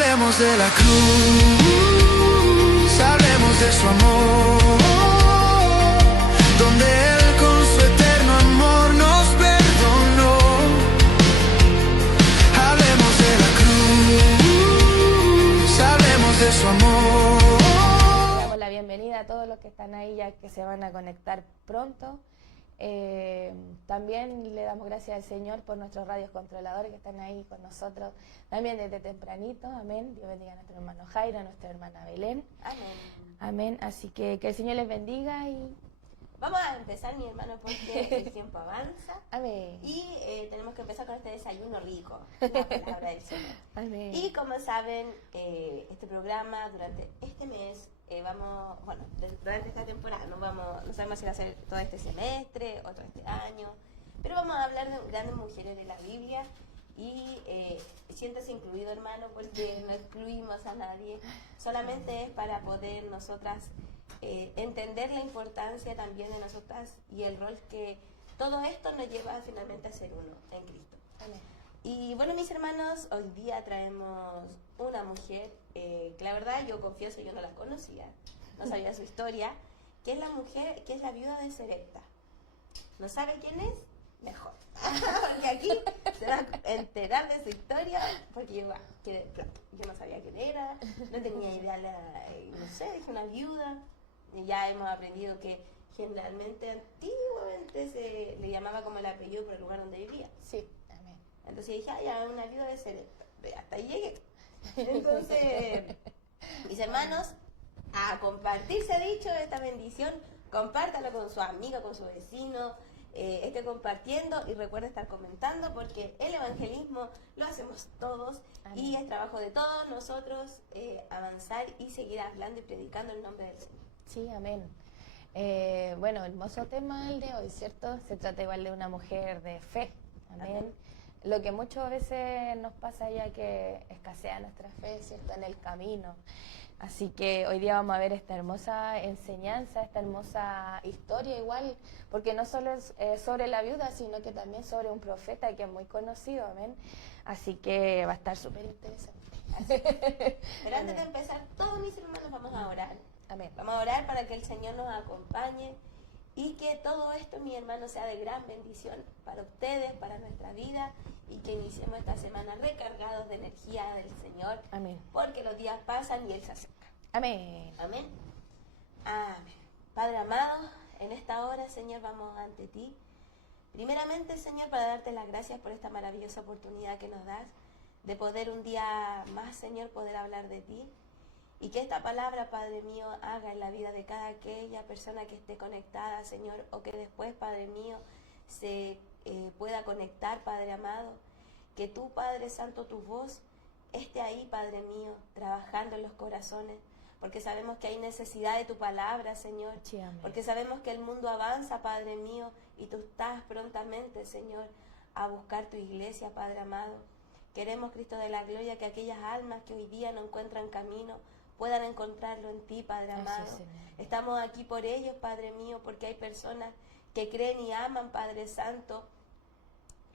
Hablemos de la cruz, hablemos de su amor, donde Él con su eterno amor nos perdonó. Hablemos de la cruz, hablemos de su amor. Damos la bienvenida a todos los que están ahí, ya que se van a conectar pronto. También le damos gracias al Señor por nuestros radios controladores que están ahí con nosotros también desde tempranito. Amén. Dios bendiga a nuestro hermano Jairo, a nuestra hermana Belén. Amén. Amén. Así que el Señor les bendiga y Vamos a empezar, mi hermano, porque el tiempo avanza. amén. Y tenemos que empezar con este desayuno rico, la palabra del Señor. Amén. Y como saben, este programa durante este mes, durante esta temporada, no sabemos si va a ser todo este semestre o todo este año, pero vamos a hablar de grandes mujeres de la Biblia y siéntese incluido, hermano, porque no excluimos a nadie, solamente es para poder nosotras entender la importancia también de nosotras y el rol que todo esto nos lleva finalmente a ser uno en Cristo. Amén. Y bueno, mis hermanos, hoy día traemos una mujer que la verdad yo confieso, yo no la conocía, no sabía su historia, que es la mujer, que es la viuda de Sarepta. ¿No sabe quién es? Mejor. Porque aquí se va a enterar de su historia, porque yo no sabía quién era, no tenía idea, no sé, es una viuda. Y ya hemos aprendido que generalmente, antiguamente se le llamaba como el apellido por el lugar donde vivía. Sí, amén. Entonces dije, ya, una viuda de Sarepta. Hasta ahí llegué. Entonces, mis hermanos, a compartirse dicho esta bendición, compártalo con su amigo, con su vecino, esté compartiendo y recuerde estar comentando, porque el evangelismo lo hacemos todos. Amén. Y es trabajo de todos nosotros avanzar y seguir hablando y predicando el nombre del Señor. Sí, amén. Bueno, hermoso tema el de hoy, ¿cierto? Se trata igual de una mujer de fe. Amén. Amén. Lo que muchas veces nos pasa ya que escasea nuestra fe, ¿cierto? En el camino. Así que hoy día vamos a ver esta hermosa enseñanza, esta hermosa historia igual, porque no solo es sobre la viuda, sino que también sobre un profeta que es muy conocido, amén. Así que va a estar súper interesante. Pero antes de empezar, todos mis hermanos vamos a orar. Amén. Vamos a orar para que el Señor nos acompañe y que todo esto, mi hermano, sea de gran bendición para ustedes, para nuestra vida, y que iniciemos esta semana recargados de energía del Señor. Amén. Porque los días pasan y Él se acerca. Amén. Amén. Amén. Padre amado, en esta hora, Señor, vamos ante ti. Primeramente, Señor, para darte las gracias por esta maravillosa oportunidad que nos das de poder un día más, Señor, poder hablar de ti. Y que esta palabra, Padre mío, haga en la vida de cada aquella persona que esté conectada, Señor, o que después, Padre mío, se pueda conectar, Padre amado. Que tú, Padre Santo, tu voz esté ahí, Padre mío, trabajando en los corazones. Porque sabemos que hay necesidad de tu palabra, Señor. Sí, amén. Porque sabemos que el mundo avanza, Padre mío, y tú estás prontamente, Señor, a buscar tu iglesia, Padre amado. Queremos, Cristo de la gloria, que aquellas almas que hoy día no encuentran camino puedan encontrarlo en ti, Padre amado. Estamos aquí por ellos, Padre mío, porque hay personas que creen y aman, Padre Santo,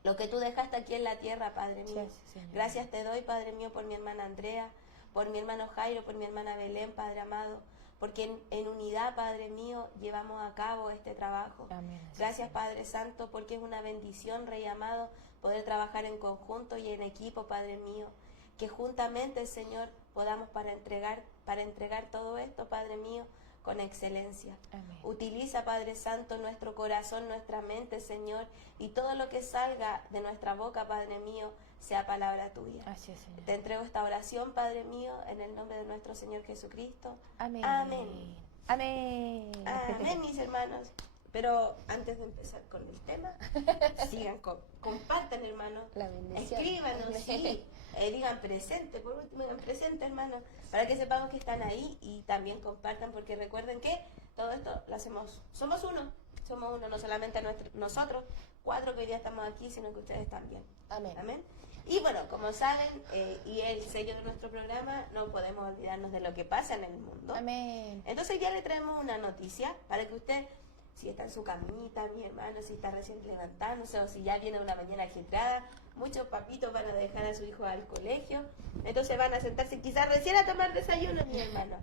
lo que tú dejaste aquí en la tierra, Padre mío. Sí, gracias te doy, Padre mío, por mi hermana Andrea, por mi hermano Jairo, por mi hermana Belén, Padre amado, porque en unidad, Padre mío, llevamos a cabo este trabajo. Amén. Gracias, Padre Santo, porque es una bendición, Rey amado, poder trabajar en conjunto y en equipo, Padre mío. Que juntamente, Señor, podamos para entregar todo esto, Padre mío, con excelencia. Amén. Utiliza, Padre Santo, nuestro corazón, nuestra mente, Señor, y todo lo que salga de nuestra boca, Padre mío, sea palabra tuya. Así es, Señor. Te entrego esta oración, Padre mío, en el nombre de nuestro Señor Jesucristo. Amén. Amén. Amén. Amén, mis hermanos. Pero antes de empezar con el tema, sigan, compartan, hermano. La bendición. Escríbanos, sí. Digan presente, por último digan presente, hermano, para que sepamos que están ahí y también compartan, porque recuerden que todo esto lo hacemos, somos uno, no solamente nosotros, 4 que hoy día estamos aquí, sino que ustedes también. Amén. Amén. Y bueno, como saben, y el sello de nuestro programa, no podemos olvidarnos de lo que pasa en el mundo. Amén. Entonces ya le traemos una noticia para que usted si está en su camita, mi hermano, si está recién levantándose o si ya viene una mañana agitada. Muchos papitos van a dejar a su hijo al colegio, entonces van a sentarse quizás recién a tomar desayuno, mi hermano.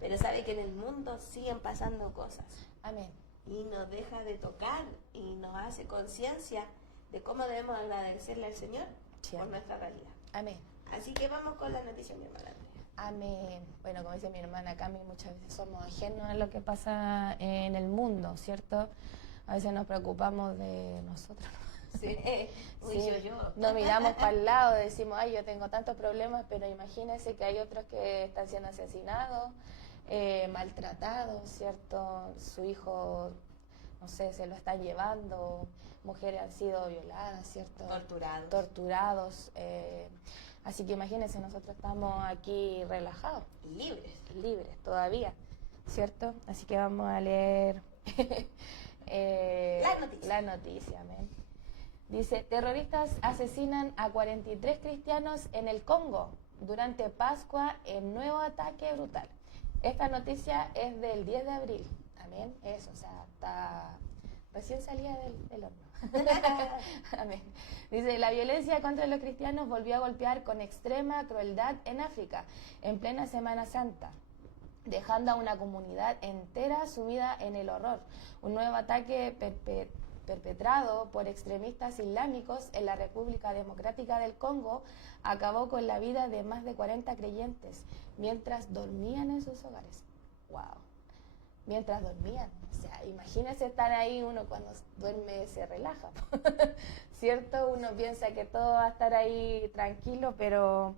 Pero sabe que en el mundo siguen pasando cosas. Amén. Y nos deja de tocar y nos hace conciencia de cómo debemos agradecerle al Señor por nuestra realidad. Amén. Así que vamos con la noticia, mi hermana Andrea. Amén. Bueno, como dice mi hermana Cami, muchas veces somos ajenos a lo que pasa en el mundo, ¿cierto? A veces nos preocupamos de nosotros. Sí, uy, Sí. yo. Nos miramos para el lado, decimos, ay, yo tengo tantos problemas, pero imagínense que hay otros que están siendo asesinados, maltratados, ¿cierto? Su hijo, no sé, se lo están llevando, mujeres han sido violadas, ¿cierto? Torturados. Torturados. Así que imagínense, nosotros estamos aquí relajados, Libres. libres todavía, ¿cierto? Así que vamos a leer la noticia, amén. Dice, terroristas asesinan a 43 cristianos en el Congo durante Pascua en nuevo ataque brutal. Esta noticia es del 10 de abril, amén. Eso, o sea, está recién salida del horno. Amén. Dice, la violencia contra los cristianos volvió a golpear con extrema crueldad en África, en plena Semana Santa, dejando a una comunidad entera sumida en el horror. Un nuevo ataque perpetrado por extremistas islámicos en la República Democrática del Congo acabó con la vida de más de 40 creyentes mientras dormían en sus hogares. ¡Wow! Mientras dormían. O sea, imagínense estar ahí, uno cuando duerme se relaja, ¿cierto? Uno piensa que todo va a estar ahí tranquilo, pero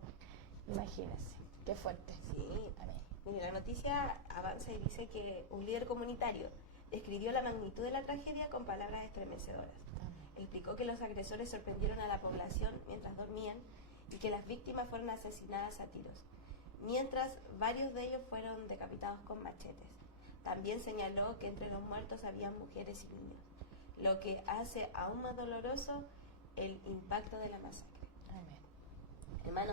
imagínense, qué fuerte. Sí. Amén. Mire, la noticia avanza y dice que un líder comunitario describió la magnitud de la tragedia con palabras estremecedoras. Explicó que los agresores sorprendieron a la población mientras dormían y que las víctimas fueron asesinadas a tiros, mientras varios de ellos fueron decapitados con machetes. También señaló que entre los muertos había mujeres y niños, lo que hace aún más doloroso el impacto de la masacre. Amén. Hermano,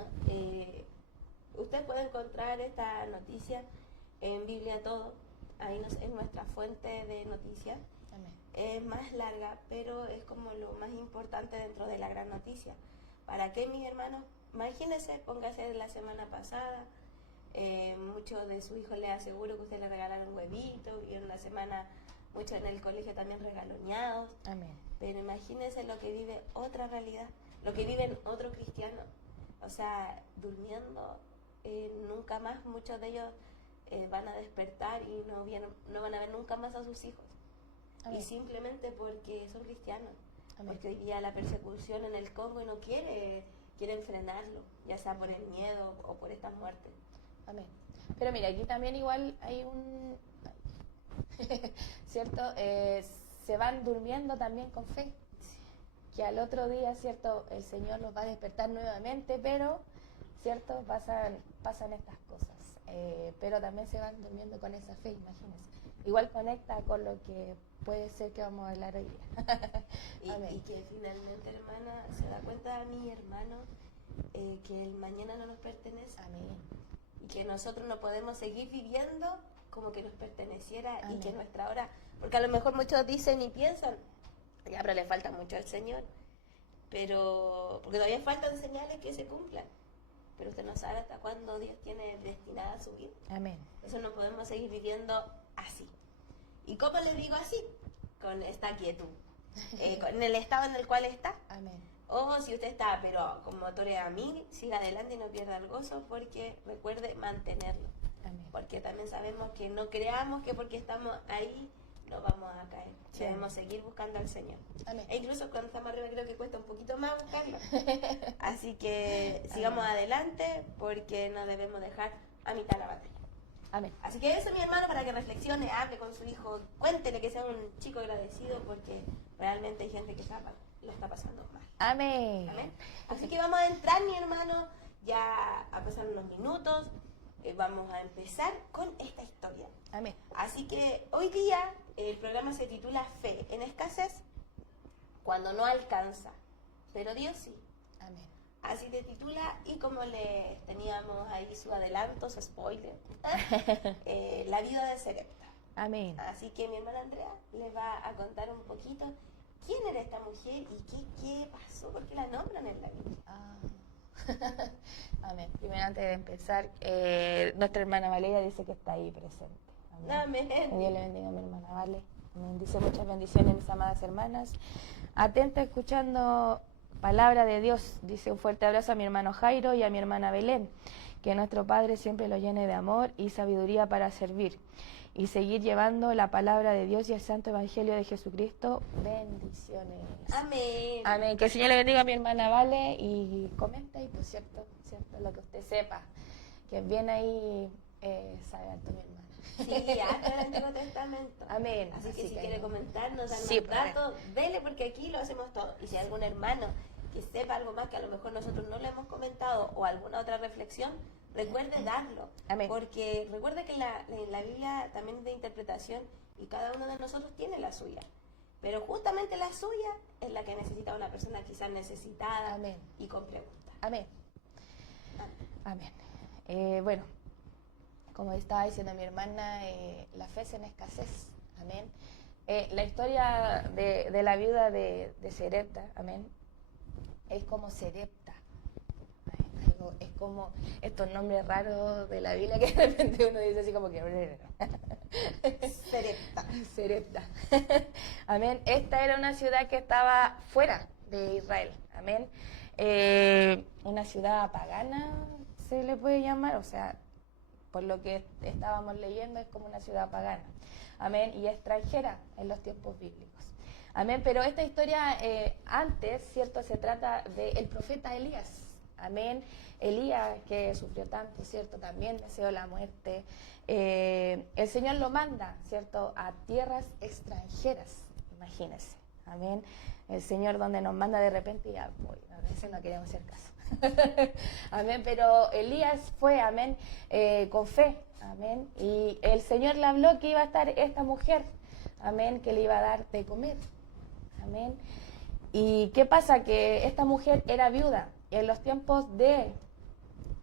usted puede encontrar esta noticia en Biblia Todo, ahí en nuestra fuente de noticias. Amén. Es más larga, pero es como lo más importante dentro de la gran noticia. ¿Para qué, mis hermanos? Imagínense, póngase la semana pasada, muchos de sus hijos les aseguro que usted le regalaron huevitos, y en una semana muchos en el colegio también regaloneados. Amén. Pero imagínense lo que vive otra realidad, lo que viven otros cristianos. O sea, durmiendo, nunca más muchos de ellos van a despertar y no van a ver nunca más a sus hijos. Amén. Y simplemente porque son cristianos. Amén. Porque hoy día la persecución en el Congo no quieren frenarlo, ya sea por el miedo o por estas muertes. Amén. Pero mira, aquí también igual hay un... ¿Cierto? Se van durmiendo también con fe. Que al otro día, ¿cierto? El Señor los va a despertar nuevamente, pero, ¿cierto? Pasan estas cosas. Pero también se van durmiendo con esa fe, imagínense. Igual conecta con lo que puede ser que vamos a hablar hoy día. Y que finalmente, hermana, se da cuenta mi hermano que el mañana no nos pertenece. Amén. Y que nosotros no podemos seguir viviendo como que nos perteneciera. Amén. Y que nuestra hora, porque a lo mejor muchos dicen y piensan, ya, pero le falta mucho al Señor, pero porque todavía faltan señales que se cumplan, pero usted no sabe hasta cuándo Dios tiene destinada su vida. Amén. Entonces no podemos seguir viviendo así. ¿Y cómo le digo así? Con esta quietud, con el estado en el cual está. Amén. O si usted está, pero con motores a mil, siga adelante y no pierda el gozo, porque recuerde mantenerlo. Amén. Porque también sabemos que no creamos que porque estamos ahí no vamos a caer. Sí. Debemos seguir buscando al Señor. Amén. E incluso cuando estamos arriba creo que cuesta un poquito más buscarlo. Así que sigamos adelante porque no debemos dejar a mitad la batalla. Amén. Así que eso, mi hermano, para que reflexione, hable con su hijo, cuéntele que sea un chico agradecido porque realmente hay gente que lo está pasando mal. Amén. Amén. Así que vamos a entrar, mi hermano, ya a pasar unos minutos. Vamos a empezar con esta historia. Amén. Así que hoy día el programa se titula Fe en escasez, cuando no alcanza, pero Dios sí. Amén. Así se titula, y como les teníamos ahí su adelanto, su spoiler, la vida de Serepta. Amén. Así que mi hermana Andrea les va a contar un poquito quién era esta mujer y qué pasó, por qué la nombran en la Biblia. Amén. Primero, antes de empezar, nuestra hermana Valeria dice que está ahí presente. Amén. Que Dios le bendiga a mi hermana Vale. Amén. Dice muchas bendiciones, mis amadas hermanas. Atenta escuchando palabra de Dios. Dice un fuerte abrazo a mi hermano Jairo y a mi hermana Belén. Que nuestro Padre siempre lo llene de amor y sabiduría para servir y seguir llevando la palabra de Dios y el santo evangelio de Jesucristo. Bendiciones. Amén. Amén. Que el Señor le bendiga a mi hermana Vale y comenta y pues cierto, lo que usted sepa. Que bien ahí sabe harto mi hermana. Sí, hasta el Antiguo Testamento. Amén. Así que si no. quiere comentarnos, dar Sí, más datos, dele, porque aquí lo hacemos todo. Y si hay algún hermano que sepa algo más que a lo mejor nosotros no le hemos comentado o alguna otra reflexión, recuerde darlo. Amén. Porque recuerde que la Biblia también es de interpretación y cada uno de nosotros tiene la suya. Pero justamente la suya es la que necesita una persona quizás necesitada. Amén. Y con preguntas. Amén. Amén. Bueno, como estaba diciendo mi hermana, la fe es en escasez. Amén. La historia de la viuda de Serepta, amén, es como Serepta. Es como estos nombres raros de la Biblia que de repente uno dice así como que... Serepta. Serepta. Amén. Esta era una ciudad que estaba fuera de Israel. Amén. Una ciudad pagana se le puede llamar, o sea, por lo que estábamos leyendo es como una ciudad pagana. Amén. Y extranjera en los tiempos bíblicos. Amén. Pero esta historia antes, ¿cierto? Se trata del profeta Elías. Amén. Elías, que sufrió tanto, ¿cierto? También deseó la muerte. El Señor lo manda, ¿cierto? A tierras extranjeras, imagínense. Amén. El Señor donde nos manda de repente ya, a veces no queremos hacer caso. Amén. Pero Elías fue, amén, con fe. Amén. Y el Señor le habló que iba a estar esta mujer, amén, que le iba a dar de comer. Amén. ¿Y qué pasa? Que esta mujer era viuda. En los tiempos de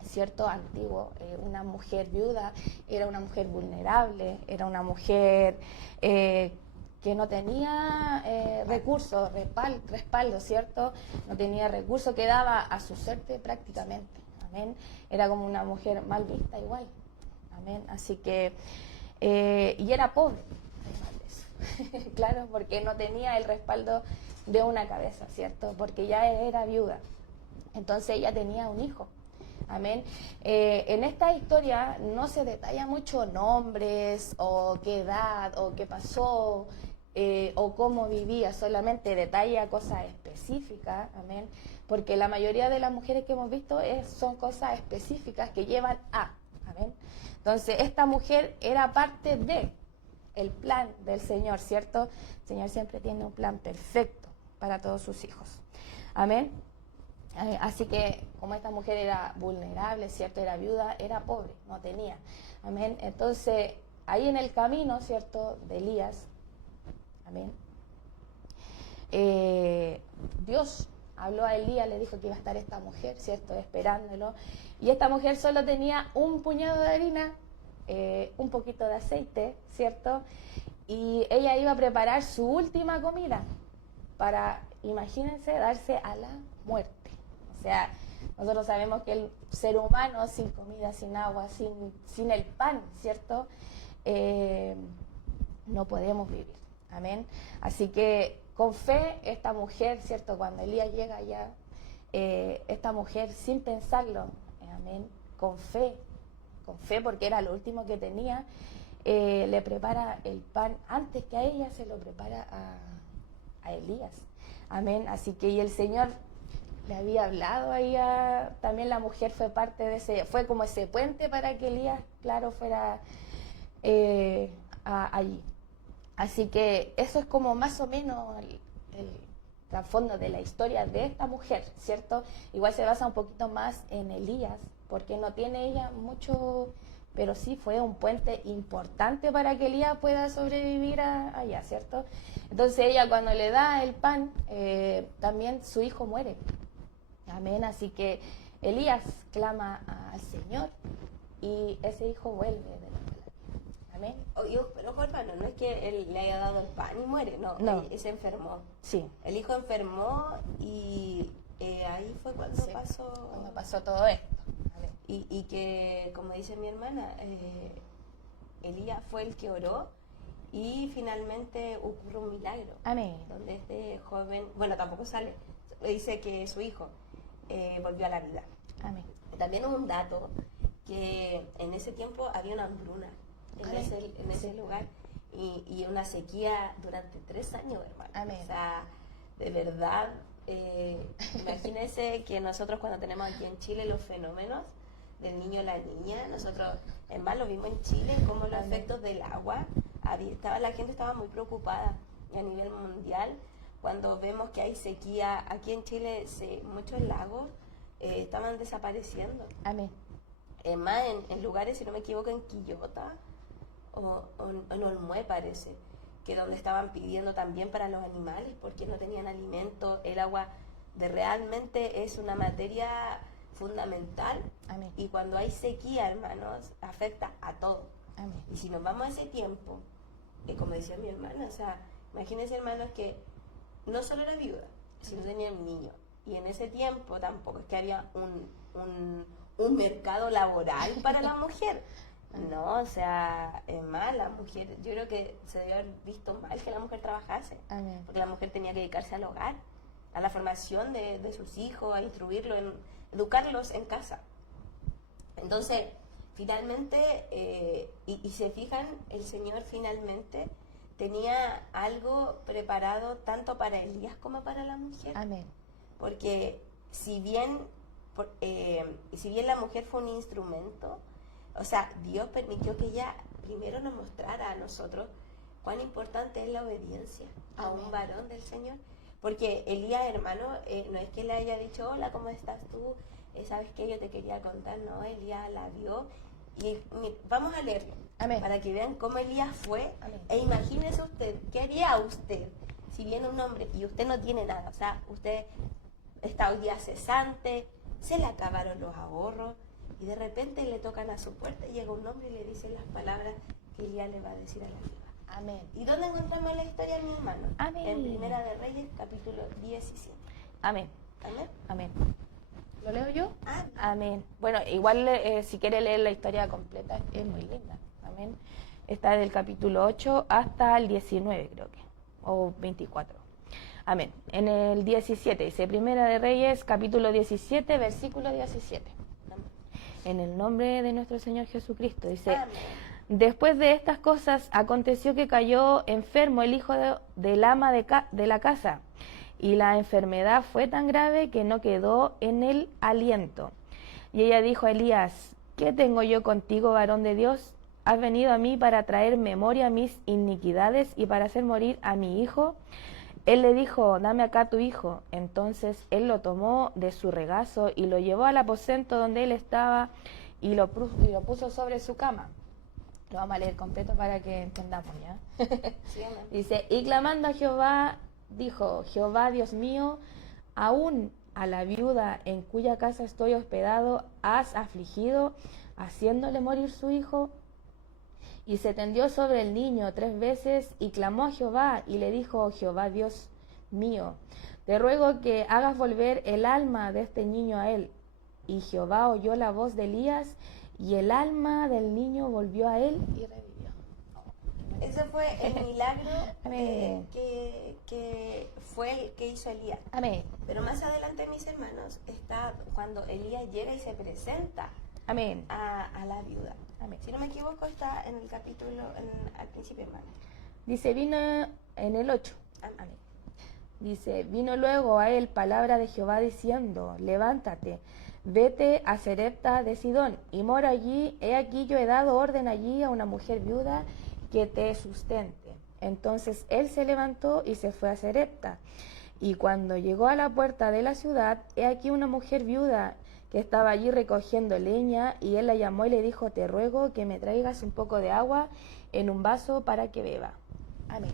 cierto antiguo, una mujer viuda era una mujer vulnerable, era una mujer que no tenía recursos, respaldo, ¿cierto? No tenía recursos, quedaba a su suerte prácticamente. Amén. Era como una mujer mal vista igual. Amén. Así que, y era pobre, además de eso. Claro, porque no tenía el respaldo de una cabeza, ¿cierto? Porque ya era viuda. Entonces ella tenía un hijo. Amén. En esta historia no se detalla mucho nombres o qué edad o qué pasó o cómo vivía, solamente detalla cosas específicas, amén, porque la mayoría de las mujeres que hemos visto son cosas específicas que llevan a, amén. Entonces esta mujer era parte de el plan del Señor, ¿cierto? El Señor siempre tiene un plan perfecto para todos sus hijos, amén. Así que como esta mujer era vulnerable, ¿cierto? Era viuda, era pobre, no tenía. Amén. Entonces, ahí en el camino, ¿cierto? De Elías, amén. Dios habló a Elías, le dijo que iba a estar esta mujer, ¿cierto? Esperándolo. Y esta mujer solo tenía un puñado de harina, un poquito de aceite, ¿cierto? Y ella iba a preparar su última comida para, imagínense, darse a la muerte. O sea, nosotros sabemos que el ser humano sin comida, sin agua, sin el pan, ¿cierto? No podemos vivir. Amén. Así que con fe, esta mujer, ¿cierto? Cuando Elías llega allá, esta mujer sin pensarlo, amén, con fe porque era lo último que tenía, le prepara el pan antes que a ella se lo prepara a Elías. Amén. Así que y el Señor le había hablado ahí también la mujer fue parte de fue como ese puente para que Elías, claro, fuera allí. Así que eso es como más o menos el trasfondo de la historia de esta mujer, ¿cierto? Igual se basa un poquito más en Elías, porque no tiene ella mucho, pero sí fue un puente importante para que Elías pueda sobrevivir allá, ¿cierto? Entonces ella cuando le da el pan, también su hijo muere. Amén. Así que Elías clama al Señor y ese hijo vuelve de la vida. Amén. Pero hermano, no es que él le haya dado el pan y muere, no. No. Él se enfermó. Sí. El hijo enfermó y ahí fue cuando Sí, pasó. cuando pasó todo esto. Amén. Y que, como dice mi hermana, Elías fue el que oró y finalmente ocurrió un milagro. Amén. Donde este joven, bueno, tampoco sale, dice que su hijo volvió a la vida. Amén. También hubo un dato que en ese tiempo había una hambruna en ese lugar y una sequía durante 3 años, hermano. Amén. O sea, de verdad, imagínense que nosotros cuando tenemos aquí en Chile los fenómenos del niño o la niña, nosotros en más lo vimos en Chile, como los efectos del agua, la gente estaba muy preocupada y a nivel mundial, cuando vemos que hay sequía, aquí en Chile muchos lagos estaban desapareciendo. Amén. Más en lugares, si no me equivoco, en Quillota o en Olmué parece, que donde estaban pidiendo también para los animales porque no tenían alimento. El agua realmente es una materia fundamental. Amén. Y cuando hay sequía, hermanos, afecta a todo. Amén. Y si nos vamos a ese tiempo, como decía mi hermana, o sea, imagínense, hermanos, que no solo era viuda, sino tenía un niño. Y en ese tiempo tampoco es que había un mercado laboral para la mujer. No, o sea, es más, la mujer, yo creo que se debe haber visto mal que la mujer trabajase. Amén. Porque la mujer tenía que dedicarse al hogar, a la formación de sus hijos, a instruirlos, educarlos en casa. Entonces, finalmente, y se fijan, el Señor finalmente tenía algo preparado tanto para Elías como para la mujer. Amén. Porque si bien la mujer fue un instrumento, o sea, Dios permitió que ella primero nos mostrara a nosotros cuán importante es la obediencia a un varón del Señor. Porque Elías, hermano, no es que le haya dicho, hola, ¿cómo estás tú? ¿Sabes qué? Yo te quería contar. No, Elías la vio. Y vamos a leerlo. Amén. Para que vean cómo Elías fue. Amén. E imagínese usted, ¿qué haría usted si viene un hombre y usted no tiene nada? O sea, usted está hoy día cesante, se le acabaron los ahorros y de repente le tocan a su puerta y llega un hombre y le dice las palabras que Elías le va a decir a la viuda. Amén. ¿Y dónde encontramos la historia, mi hermano? Amén. En Primera de Reyes, capítulo 17. Amén. ¿Amén? Amén. ¿Lo leo yo? Amén. Amén. Bueno, igual si quiere leer la historia completa, es muy linda. Amén. Está del capítulo 8 hasta el 19, creo que, o 24. Amén. En el 17, dice Primera de Reyes, capítulo 17, versículo 17. En el nombre de nuestro Señor Jesucristo, dice... Amén. Después de estas cosas, aconteció que cayó enfermo el hijo del ama de la casa, y la enfermedad fue tan grave que no quedó en él aliento. Y ella dijo a Elías, ¿qué tengo yo contigo, varón de Dios? ¿Has venido a mí para traer memoria a mis iniquidades y para hacer morir a mi hijo? Él le dijo, dame acá tu hijo. Entonces él lo tomó de su regazo y lo llevó al aposento donde él estaba y lo puso sobre su cama. Lo vamos a leer completo para que entendamos, ¿ya? Sí, amén. Dice, y clamando a Jehová, dijo, Jehová, Dios mío, aún a la viuda en cuya casa estoy hospedado, has afligido, haciéndole morir su hijo. Y se tendió sobre el niño 3 veces y clamó a Jehová y le dijo, Jehová, Dios mío, te ruego que hagas volver el alma de este niño a él. Y Jehová oyó la voz de Elías, y el alma del niño volvió a él y revivió. Ese fue el milagro Amén. que fue el que hizo Elías. Amén. Pero más adelante, mis hermanos, está cuando Elías llega y se presenta Amén. a la viuda. Amén. Si no me equivoco, está en el capítulo, al principio, hermano. Dice, vino en el 8. Amén. Amén. Dice, vino luego a él palabra de Jehová diciendo, levántate, vete a Sarepta de Sidón y mora allí. He aquí yo he dado orden allí a una mujer viuda que te sustente. Entonces él se levantó y se fue a Sarepta. Y cuando llegó a la puerta de la ciudad, he aquí una mujer viuda que estaba allí recogiendo leña, y él la llamó y le dijo, te ruego que me traigas un poco de agua en un vaso para que beba. Amén.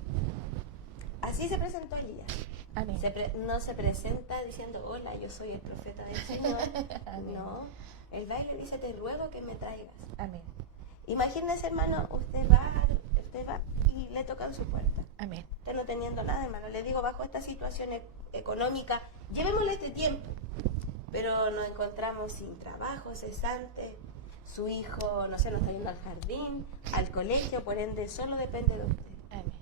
Así se presentó Elías. Amén. No se presenta diciendo, hola, yo soy el profeta del Señor. Amén. No, él va y le dice, te ruego que me traigas. Amén. Imagínese, hermano, usted va y le tocan su puerta. Amén. Usted no teniendo nada, hermano. Le digo, bajo esta situación económica, llevémosle este tiempo. Pero nos encontramos sin trabajo, cesante. Su hijo, no sé, no está yendo al jardín, al colegio, por ende, solo depende de usted. Amén.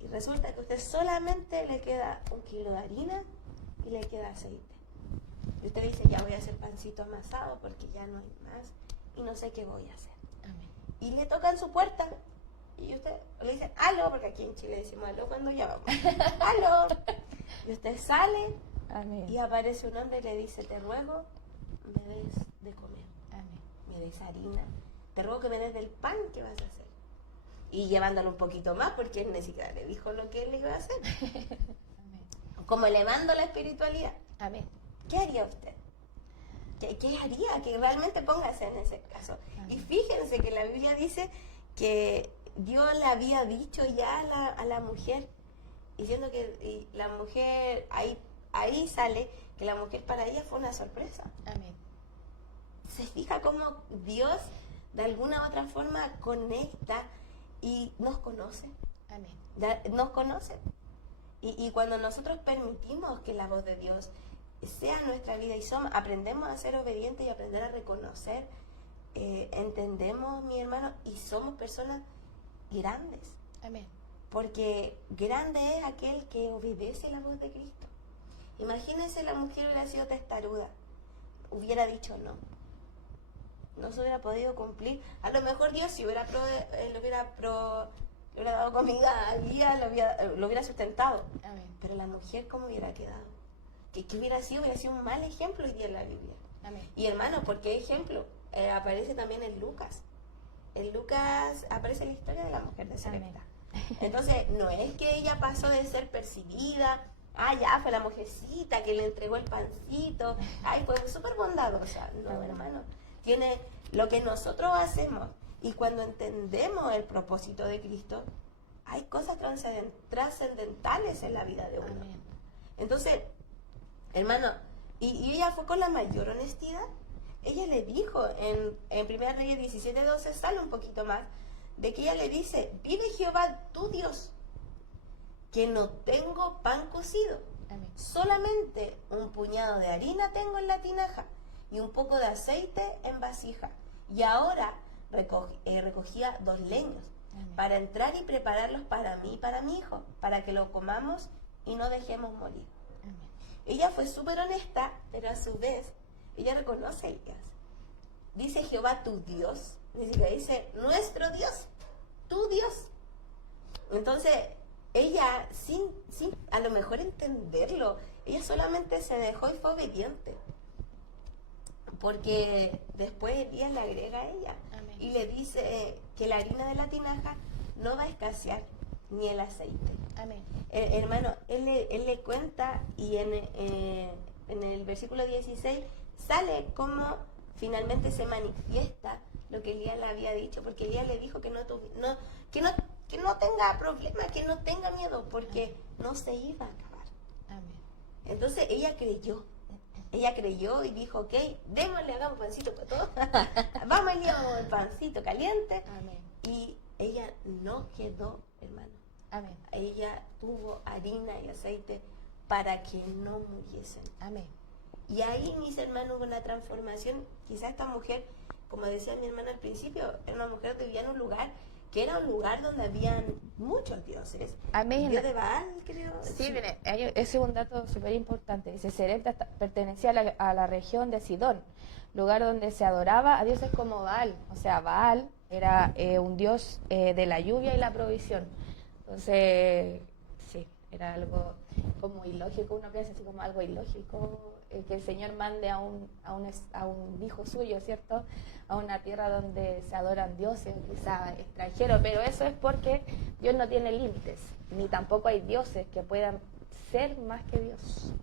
Y resulta que a usted solamente le queda 1 kilo de harina y le queda aceite. Y usted dice, ya voy a hacer pancito amasado porque ya no hay más y no sé qué voy a hacer. Amén. Y le tocan su puerta y usted le dice, aló, porque aquí en Chile decimos aló cuando llamamos. Aló. Y usted sale Amén. y aparece un hombre y le dice, te ruego, me des de comer. Amén. Me des harina. Te ruego que me des del pan que vas a hacer. Y llevándolo un poquito más porque él ni siquiera le dijo lo que él le iba a hacer. Amén. Como elevando la espiritualidad. Amén. ¿Qué haría usted? ¿Qué haría? Que realmente póngase en ese caso. Amén. Y fíjense que la Biblia dice que Dios le había dicho ya a la mujer, diciendo que la mujer, ahí sale que la mujer para ella fue una sorpresa. Amén. Se fija cómo Dios de alguna u otra forma conecta y nos conoce. Amén. Nos conoce. Y cuando nosotros permitimos que la voz de Dios sea nuestra vida y aprendemos a ser obedientes y aprender a reconocer, entendemos, mi hermano, y somos personas grandes. Amén. Porque grande es aquel que obedece la voz de Cristo. Imagínense, la mujer hubiera sido testaruda, hubiera dicho no. No se hubiera podido cumplir. A lo mejor Dios, si le hubiera dado comida al día, lo hubiera sustentado. Amén. Pero la mujer, ¿cómo hubiera quedado? ¿Qué hubiera sido? Hubiera sido un mal ejemplo hoy día en la Biblia. Amén. Y hermano, ¿por qué ejemplo? Aparece también en Lucas. En Lucas aparece la historia de la mujer de Sarepta. Entonces, no es que ella pasó de ser percibida, ya fue la mujercita que le entregó el pancito, fue súper bondadosa. No, hermano. Tiene lo que nosotros hacemos, y cuando entendemos el propósito de Cristo, hay cosas trascendentales en la vida de uno. Amén. Entonces, hermano, y ella fue con la mayor honestidad. Ella le dijo en 1 Reyes 17:12, sale un poquito más, de que ella le dice, vive Jehová tu Dios, que no tengo pan cocido. Amén. Solamente un puñado de harina tengo en la tinaja y un poco de aceite en vasija. Y ahora recogía 2 leños. Amén. Para entrar y prepararlos para mí y para mi hijo, para que lo comamos y no dejemos morir. Amén. Ella fue súper honesta, pero a su vez, ella reconoce ellas. Dice Jehová tu Dios, ni siquiera dice nuestro Dios, tu Dios. Entonces, ella, sin a lo mejor entenderlo, ella solamente se dejó y fue obediente. Porque después Elías le agrega a ella. Amén. Y le dice que la harina de la tinaja no va a escasear, ni el aceite. Amén. Hermano, él le cuenta, y en el versículo 16 sale como finalmente se manifiesta lo que Elías le había dicho, porque Elías le dijo que no tenga problemas, que no tenga miedo, porque no se iba a acabar. Amén. Entonces ella creyó y dijo, ok, démosle, hagamos pancito para todos. Vamos, Elías, vamos el pancito caliente. Amén. Y ella no quedó, hermano. Amén. Ella tuvo harina y aceite para que no muriesen. Amén. Y ahí, mis hermanos, hubo una transformación. Quizás esta mujer, como decía mi hermana al principio, era una mujer que vivía en un lugar que era un lugar donde habían muchos dioses. Amén. Dios de Baal, creo. Sí, mire, ese es un dato súper importante. Dice, Sarepta pertenecía a la región de Sidón, lugar donde se adoraba a dioses como Baal. O sea, Baal era un dios de la lluvia y la provisión. Entonces, sí, era algo como ilógico. Uno piensa así como algo ilógico, que el Señor mande a un hijo suyo, ¿cierto?, a una tierra donde se adoran dioses, quizá extranjeros, pero eso es porque Dios no tiene límites, ni tampoco hay dioses que puedan ser más que Dios.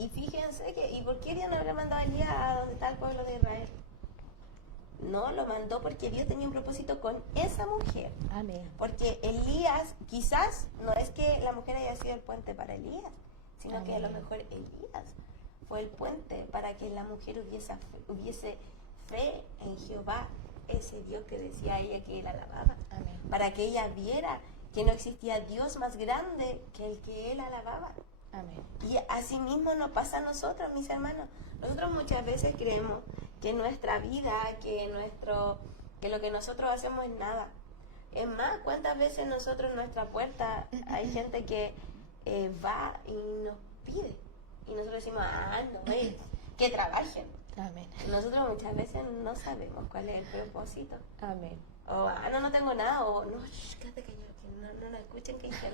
Y fíjense ¿y por qué Dios no le mandó a Elías a donde está el pueblo de Israel? No, lo mandó porque Dios tenía un propósito con esa mujer. Amén. Porque Elías, quizás, no es que la mujer haya sido el puente para Elías, sino Amén. que a lo mejor Elías fue el puente para que la mujer hubiese fe en Jehová ese Dios que decía ella que él alababa. Amén. Para que ella viera que no existía Dios más grande que el que él alababa. Amén. Y así mismo nos pasa a nosotros, mis hermanos. Nosotros muchas veces creemos que nuestra vida, que lo que nosotros hacemos es nada. Es más, ¿cuántas veces nosotros en nuestra puerta hay gente que va y nos pide? Y nosotros decimos, no, que trabajen. Amén. Y nosotros muchas veces no sabemos cuál es el propósito. Amén. O, no tengo nada, o no, quédate callado, que no nos escuchen que dicen.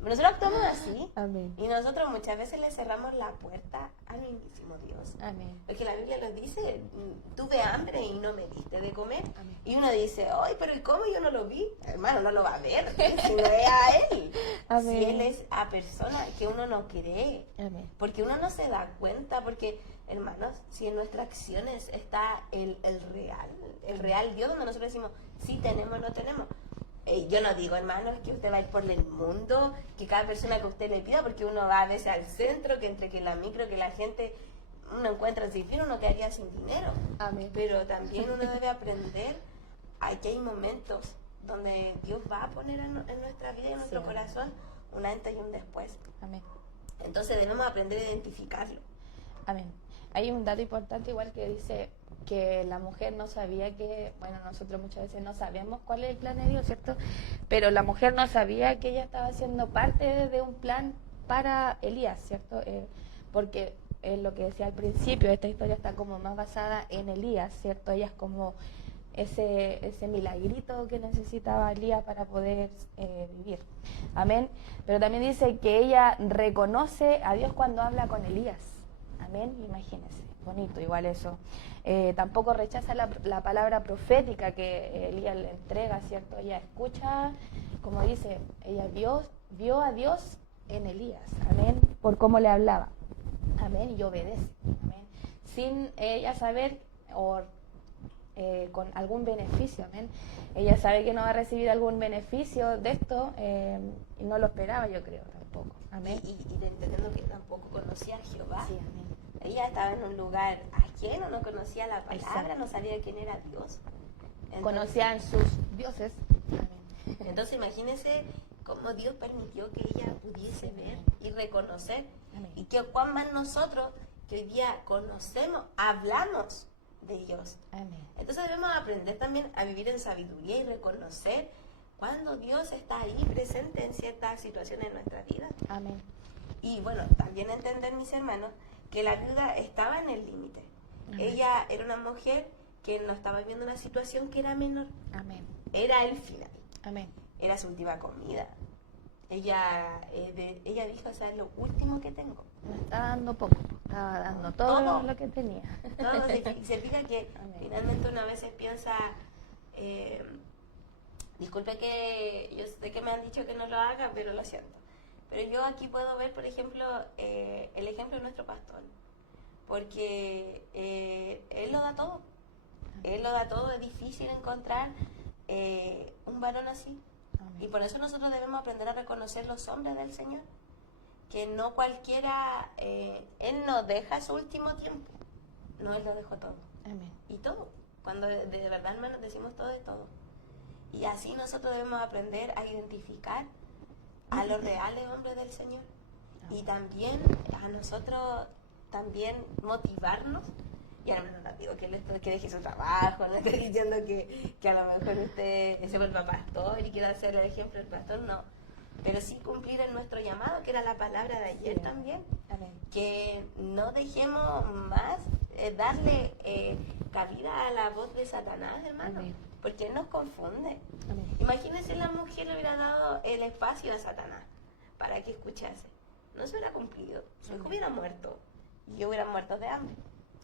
Nosotros actuamos así. Amén. Y nosotros muchas veces le cerramos la puerta al mismísimo Dios. Amén. Porque la Biblia nos dice, tuve hambre y no me diste de comer. Amén. Y uno dice, ay, pero ¿y cómo yo no lo vi? Hermano, no lo va a ver, si no es a Él. Amén. Si Él es a persona que uno no cree. Amén. Porque uno no se da cuenta, porque, hermanos, si en nuestras acciones está el real Dios, donde nosotros decimos, sí tenemos, no tenemos. Yo no digo, hermanos, que usted va a ir por el mundo, que cada persona que usted le pida, porque uno va a veces al centro, que entre que la micro, que la gente, uno encuentra sin fin, uno quedaría sin dinero. Amén. Pero también uno debe aprender a que hay momentos donde Dios va a poner en nuestra vida y en nuestro corazón un antes y un después. Amén. Entonces debemos aprender a identificarlo. Amén. Hay un dato importante igual que dice que la mujer no sabía que, bueno, nosotros muchas veces no sabemos cuál es el plan de Dios, ¿cierto? Pero la mujer no sabía que ella estaba siendo parte de un plan para Elías, ¿cierto? Porque es lo que decía al principio, esta historia está como más basada en Elías, ¿cierto? Ella es como ese milagrito que necesitaba Elías para poder vivir. Amén. Pero también dice que ella reconoce a Dios cuando habla con Elías. Amén. Imagínense, bonito igual eso. Tampoco rechaza la palabra profética que Elías le entrega, ¿cierto? Ella escucha, como dice, ella vio a Dios en Elías, amén, por cómo le hablaba, amén, y obedece, amén, sin ella saber o con algún beneficio, amén. Ella sabe que no va a recibir algún beneficio de esto y no lo esperaba, yo creo, tampoco, amén. Y entendiendo que tampoco conocía a Jehová. Sí, amén. Ella estaba en un lugar ajeno, no conocía la palabra, Exacto. no sabía quién era Dios. Entonces, Conocían sus dioses, amén. Entonces imagínense cómo Dios permitió que ella pudiese ver y reconocer. Amén. Y que cuán más nosotros que hoy día conocemos, hablamos de Dios. Amén. Entonces debemos aprender también a vivir en sabiduría y reconocer cuando Dios está ahí presente en ciertas situaciones de nuestra vida. Amén. Y bueno, también entender, mis hermanos, que la viuda estaba en el límite. Amén. Ella era una mujer que no estaba viviendo una situación que era menor. Amén. Era el final. Amén. Era su última comida. Ella dijo, o sea, es lo último que tengo. No estaba dando poco, estaba dando todo Todo. lo que tenía. No, se fija que Amén. finalmente una vez piensa, disculpe que yo sé que me han dicho que no lo haga, pero lo siento. Pero yo aquí puedo ver, por ejemplo, el ejemplo de nuestro pastor. Porque él lo da todo. Él lo da todo, es difícil encontrar un varón así. Amén. Y por eso nosotros debemos aprender a reconocer los hombres del Señor. Que no cualquiera, Él no deja su último tiempo. No, Él lo dejó todo. Amén. Y todo. Cuando de verdad, hermanos, decimos todo de todo. Y así nosotros debemos aprender a identificar a los reales hombres del Señor. Y también a nosotros también motivarnos. Y ahora no digo que deje su trabajo, no estoy diciendo que a lo mejor usted se vuelva pastor y quiera hacer el ejemplo del pastor, no. Pero sí cumplir en nuestro llamado, que era la palabra de ayer Sí. también. Amén. Que no dejemos más darle cabida a la voz de Satanás, hermano. Amén. Porque él nos confunde. Amén. Imagínense, la mujer le hubiera dado el espacio a Satanás para que escuchase. No se hubiera cumplido. Su hijo Amén. hubiera muerto. Y yo hubiera muerto de hambre.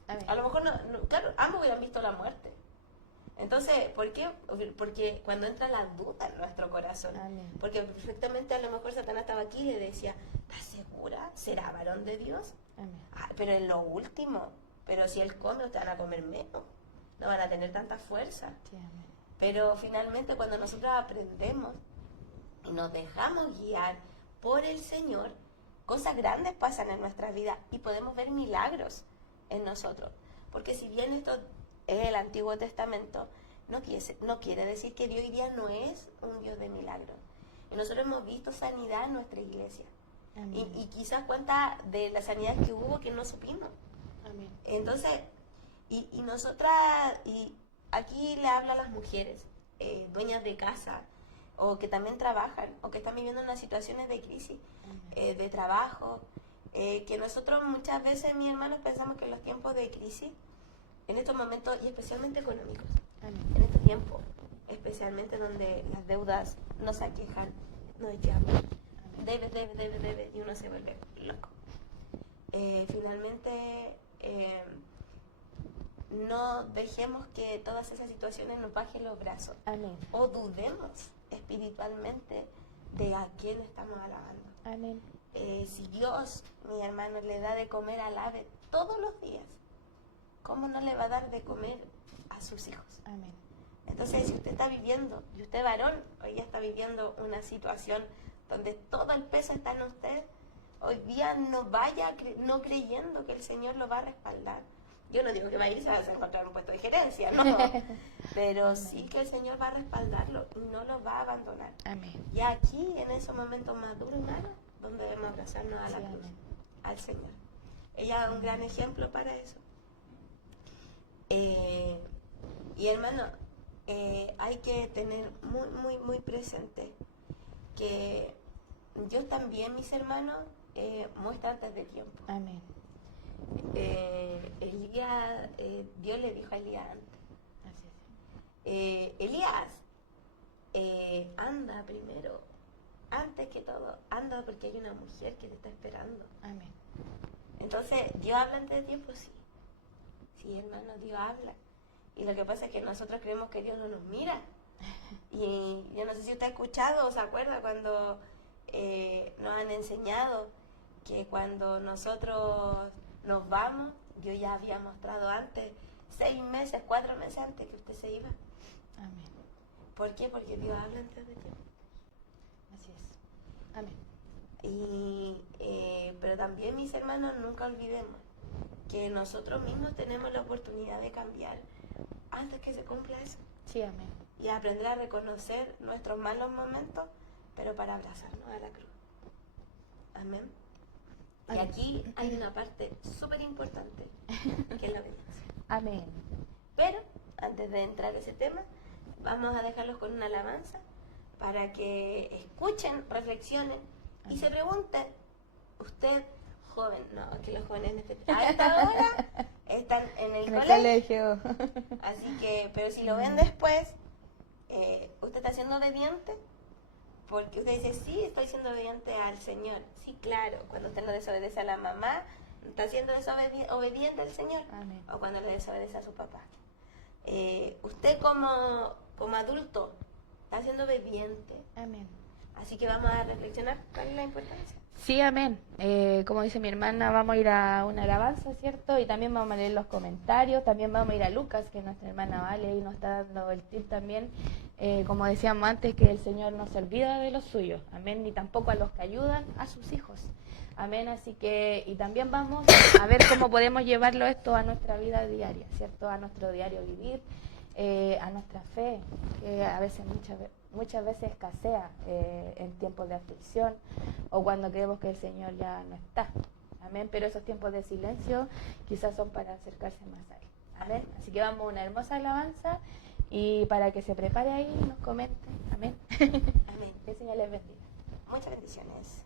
Amén. A lo mejor, claro, ambos hubieran visto la muerte. Entonces, ¿por qué? Porque cuando entra la duda en nuestro corazón. Amén. Porque perfectamente a lo mejor Satanás estaba aquí y le decía, ¿estás segura? ¿Será varón de Dios? Amén. Pero en lo último. Pero si él come, ustedes van a comer menos. No van a tener tanta fuerza. Sí, amén. Pero finalmente cuando nosotros aprendemos y nos dejamos guiar por el Señor, cosas grandes pasan en nuestra vida y podemos ver milagros en nosotros. Porque si bien esto es el Antiguo Testamento, no quiere decir que Dios hoy día no es un Dios de milagros. Y nosotros hemos visto sanidad en nuestra iglesia. Y quizás cuenta de la sanidad que hubo que no supimos. Amén. Entonces, y nosotras, y aquí le hablo a las mujeres, dueñas de casa, o que también trabajan, o que están viviendo unas situaciones de crisis, de trabajo, que nosotros muchas veces, mis hermanos, pensamos que en los tiempos de crisis, en estos momentos, y especialmente económicos, en estos tiempos, especialmente donde las deudas nos aquejan, nos llaman, debe, y uno se vuelve loco. Finalmente, no dejemos que todas esas situaciones nos bajen los brazos. Amén. O dudemos espiritualmente de a quién estamos alabando. Amén. Si Dios, mi hermano, le da de comer al ave todos los días, ¿cómo no le va a dar de comer a sus hijos? Amén. Entonces, si usted está viviendo, y usted varón, hoy ya está viviendo una situación donde todo el peso está en usted, hoy día no vaya no creyendo que el Señor lo va a respaldar. Yo no digo que va a irse a encontrar un puesto de gerencia, no, pero sí que el Señor va a respaldarlo y no lo va a abandonar. Amén. Y aquí, en esos momentos más duros, hermano, donde debemos abrazarnos a la cruz, amén. al Señor. Ella es un gran ejemplo para eso. Y hermano, hay que tener muy presente que Dios también, mis hermanos, muestra antes de tiempo. Amén. Elías, Dios le dijo a Elías antes, Así es. Elías, anda primero, antes que todo, anda porque hay una mujer que te está esperando. Amén. Entonces, ¿Dios habla antes de tiempo? Sí. Sí, hermano, Dios habla. Y lo que pasa es que nosotros creemos que Dios no nos mira. Y yo no sé si usted ha escuchado o se acuerda cuando nos han enseñado que cuando nosotros nos vamos, Dios ya había mostrado antes, 6 meses, 4 meses antes que usted se iba. Amén. ¿Por qué? Porque Dios habla antes de tiempo. Así es. Amén. Pero también, mis hermanos, nunca olvidemos que nosotros mismos tenemos la oportunidad de cambiar antes que se cumpla eso. Sí, amén. Y aprender a reconocer nuestros malos momentos, pero para abrazarnos a la cruz. Amén. Y Amén. aquí hay una parte súper importante, que es la obediencia. Amén. Pero, antes de entrar a ese tema, vamos a dejarlos con una alabanza para que escuchen, reflexionen y se pregunten, usted, joven, no, que los jóvenes a esta hora están en el colegio. Así que, pero si lo ven después, ¿usted está siendo obediente? Porque usted dice, sí, estoy siendo obediente al Señor. Sí, claro, cuando usted no desobedece a la mamá, ¿está siendo obediente al Señor? Amén. O cuando le desobedece a su papá. Usted como adulto está siendo obediente. Amén. Así que vamos a reflexionar cuál es la importancia. Sí, amén. Como dice mi hermana, vamos a ir a una alabanza, ¿cierto? Y también vamos a leer los comentarios, también vamos a ir a Lucas, que nuestra hermana Vale y nos está dando el tip también, como decíamos antes, que el Señor no se olvida de los suyos, amén, ni tampoco a los que ayudan a sus hijos, amén. Así que, y también vamos a ver cómo podemos llevarlo esto a nuestra vida diaria, ¿cierto? A nuestro diario vivir, a nuestra fe, que a veces muchas veces escasea en tiempos de aflicción o cuando creemos que el Señor ya no está. Amén. Pero esos tiempos de silencio quizás son para acercarse más a Él. Amén. Así que vamos a una hermosa alabanza y para que se prepare ahí y nos comente. Amén. Amén. Que el Señor les bendiga. Muchas bendiciones.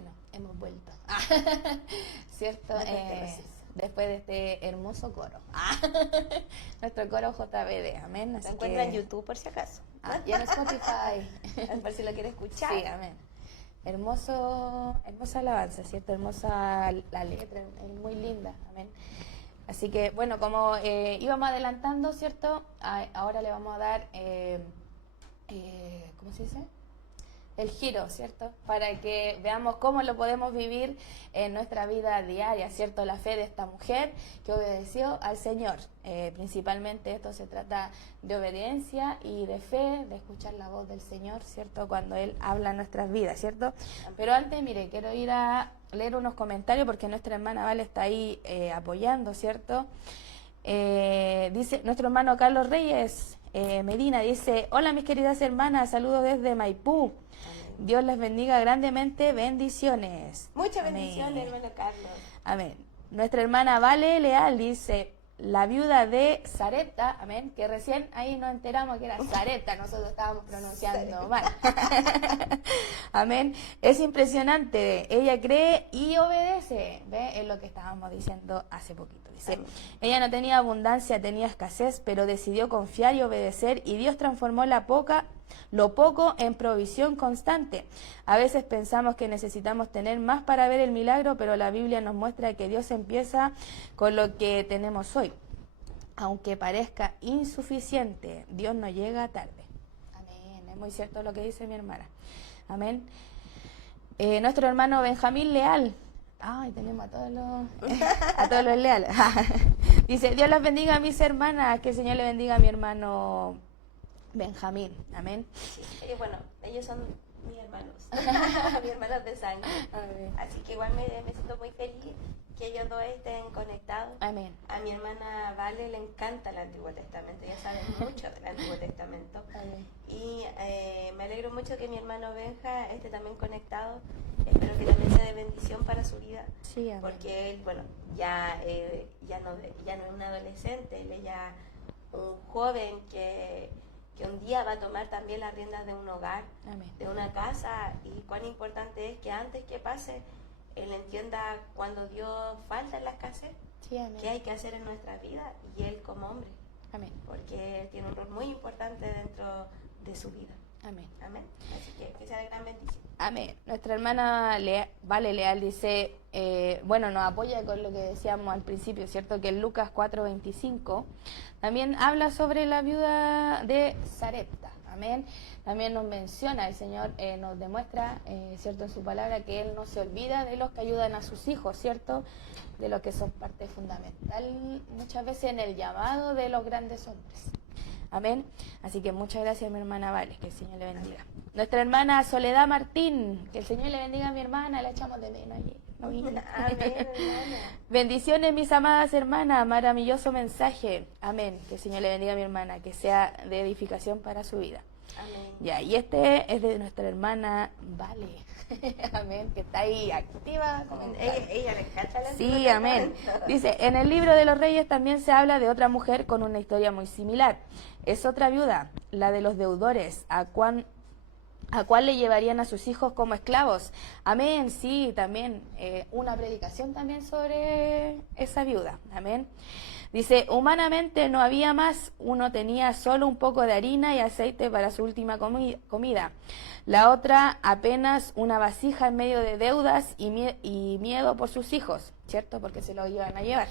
Bueno, hemos vuelto. ¿Cierto? Después de este proceso. Después de este hermoso coro. Nuestro coro JBD, amén. Se Así encuentra en que, YouTube por si acaso. y en Spotify. Por si lo quiere escuchar. Sí, amén. Hermosa alabanza, ¿cierto? Hermosa la letra, es muy linda, amén. Así que, bueno, como íbamos adelantando, ¿cierto? Ahora le vamos a dar, ¿cómo se dice? El giro, ¿cierto? Para que veamos cómo lo podemos vivir en nuestra vida diaria, ¿cierto? La fe de esta mujer que obedeció al Señor. Principalmente esto se trata de obediencia y de fe, de escuchar la voz del Señor, ¿cierto? Cuando Él habla en nuestras vidas, ¿cierto? Pero antes, mire, quiero ir a leer unos comentarios porque nuestra hermana Vale está ahí apoyando, ¿cierto? Dice nuestro hermano Carlos Reyes Medina, dice: hola mis queridas hermanas, saludos desde Maipú. Dios les bendiga grandemente, bendiciones. Muchas Amén. bendiciones, hermano Carlos. Amén. Nuestra hermana Vale Leal dice: la viuda de Sarepta, amén, que recién ahí nos enteramos que era Sarepta, nosotros estábamos pronunciando mal. Amén. Es impresionante, ella cree y obedece, ¿ve? Es lo que estábamos diciendo hace poquito. Dice: ella no tenía abundancia, tenía escasez, pero decidió confiar y obedecer, y Dios transformó lo poco en provisión constante. A veces pensamos que necesitamos tener más para ver el milagro, pero la Biblia nos muestra que Dios empieza con lo que tenemos hoy. Aunque parezca insuficiente, Dios no llega tarde. Amén. Es muy cierto lo que dice mi hermana. Amén. Nuestro hermano Benjamín Leal. Ay, tenemos a todos los leales. Dice: Dios las bendiga a mis hermanas, que el Señor le bendiga a mi hermano Benjamín, amén. Sí, bueno, ellos son mis hermanos, mis hermanos de sangre. Amén. Así que igual me siento muy feliz que ellos dos estén conectados. Amén. A mi hermana Vale le encanta el Antiguo Testamento, ella sabe mucho del Antiguo Testamento. Amén. Y me alegro mucho que mi hermano Benja esté también conectado. Espero que también sea de bendición para su vida. Sí, amén. Porque él, bueno, ya no es un adolescente, él es ya un joven que un día va a tomar también las riendas de un hogar, Amén. de una casa, y cuán importante es que antes que pase, él entienda cuando Dios falta en la escasez, Sí, amén. qué hay que hacer en nuestra vida, y él como hombre, Amén. porque él tiene un rol muy importante dentro de su vida. Amén. Amén. Así que sea de gran bendición. Amén. Nuestra hermana Vale Leal dice, bueno, nos apoya con lo que decíamos al principio, ¿cierto? Que en Lucas 4:25 también habla sobre la viuda de Sarepta. Amén. También nos menciona, el Señor nos demuestra, ¿cierto? En su palabra, que Él no se olvida de los que ayudan a sus hijos, ¿cierto? De los que son parte fundamental muchas veces en el llamado de los grandes hombres. Amén. Así que muchas gracias, mi hermana Vale, que el Señor le bendiga. Nuestra hermana Soledad Martín, que el Señor le bendiga a mi hermana, la echamos de menos allí. Amén, hermana. Bendiciones, mis amadas hermanas, maravilloso mensaje. Amén. Que el Señor le bendiga a mi hermana, que sea de edificación para su vida. Amén. Ya, y este es de nuestra hermana Vale. Amén, que está ahí activa. Ella le encanta la Sí, amén. Dice, en el libro de los Reyes también se habla de otra mujer con una historia muy similar. Es otra viuda, la de los deudores, a cuál le llevarían a sus hijos como esclavos. Amén, sí, también una predicación también sobre esa viuda. Amén. Dice, humanamente no había más, uno tenía solo un poco de harina y aceite para su última comida. La otra apenas una vasija en medio de deudas y miedo por sus hijos, ¿cierto? Porque se lo iban a llevar.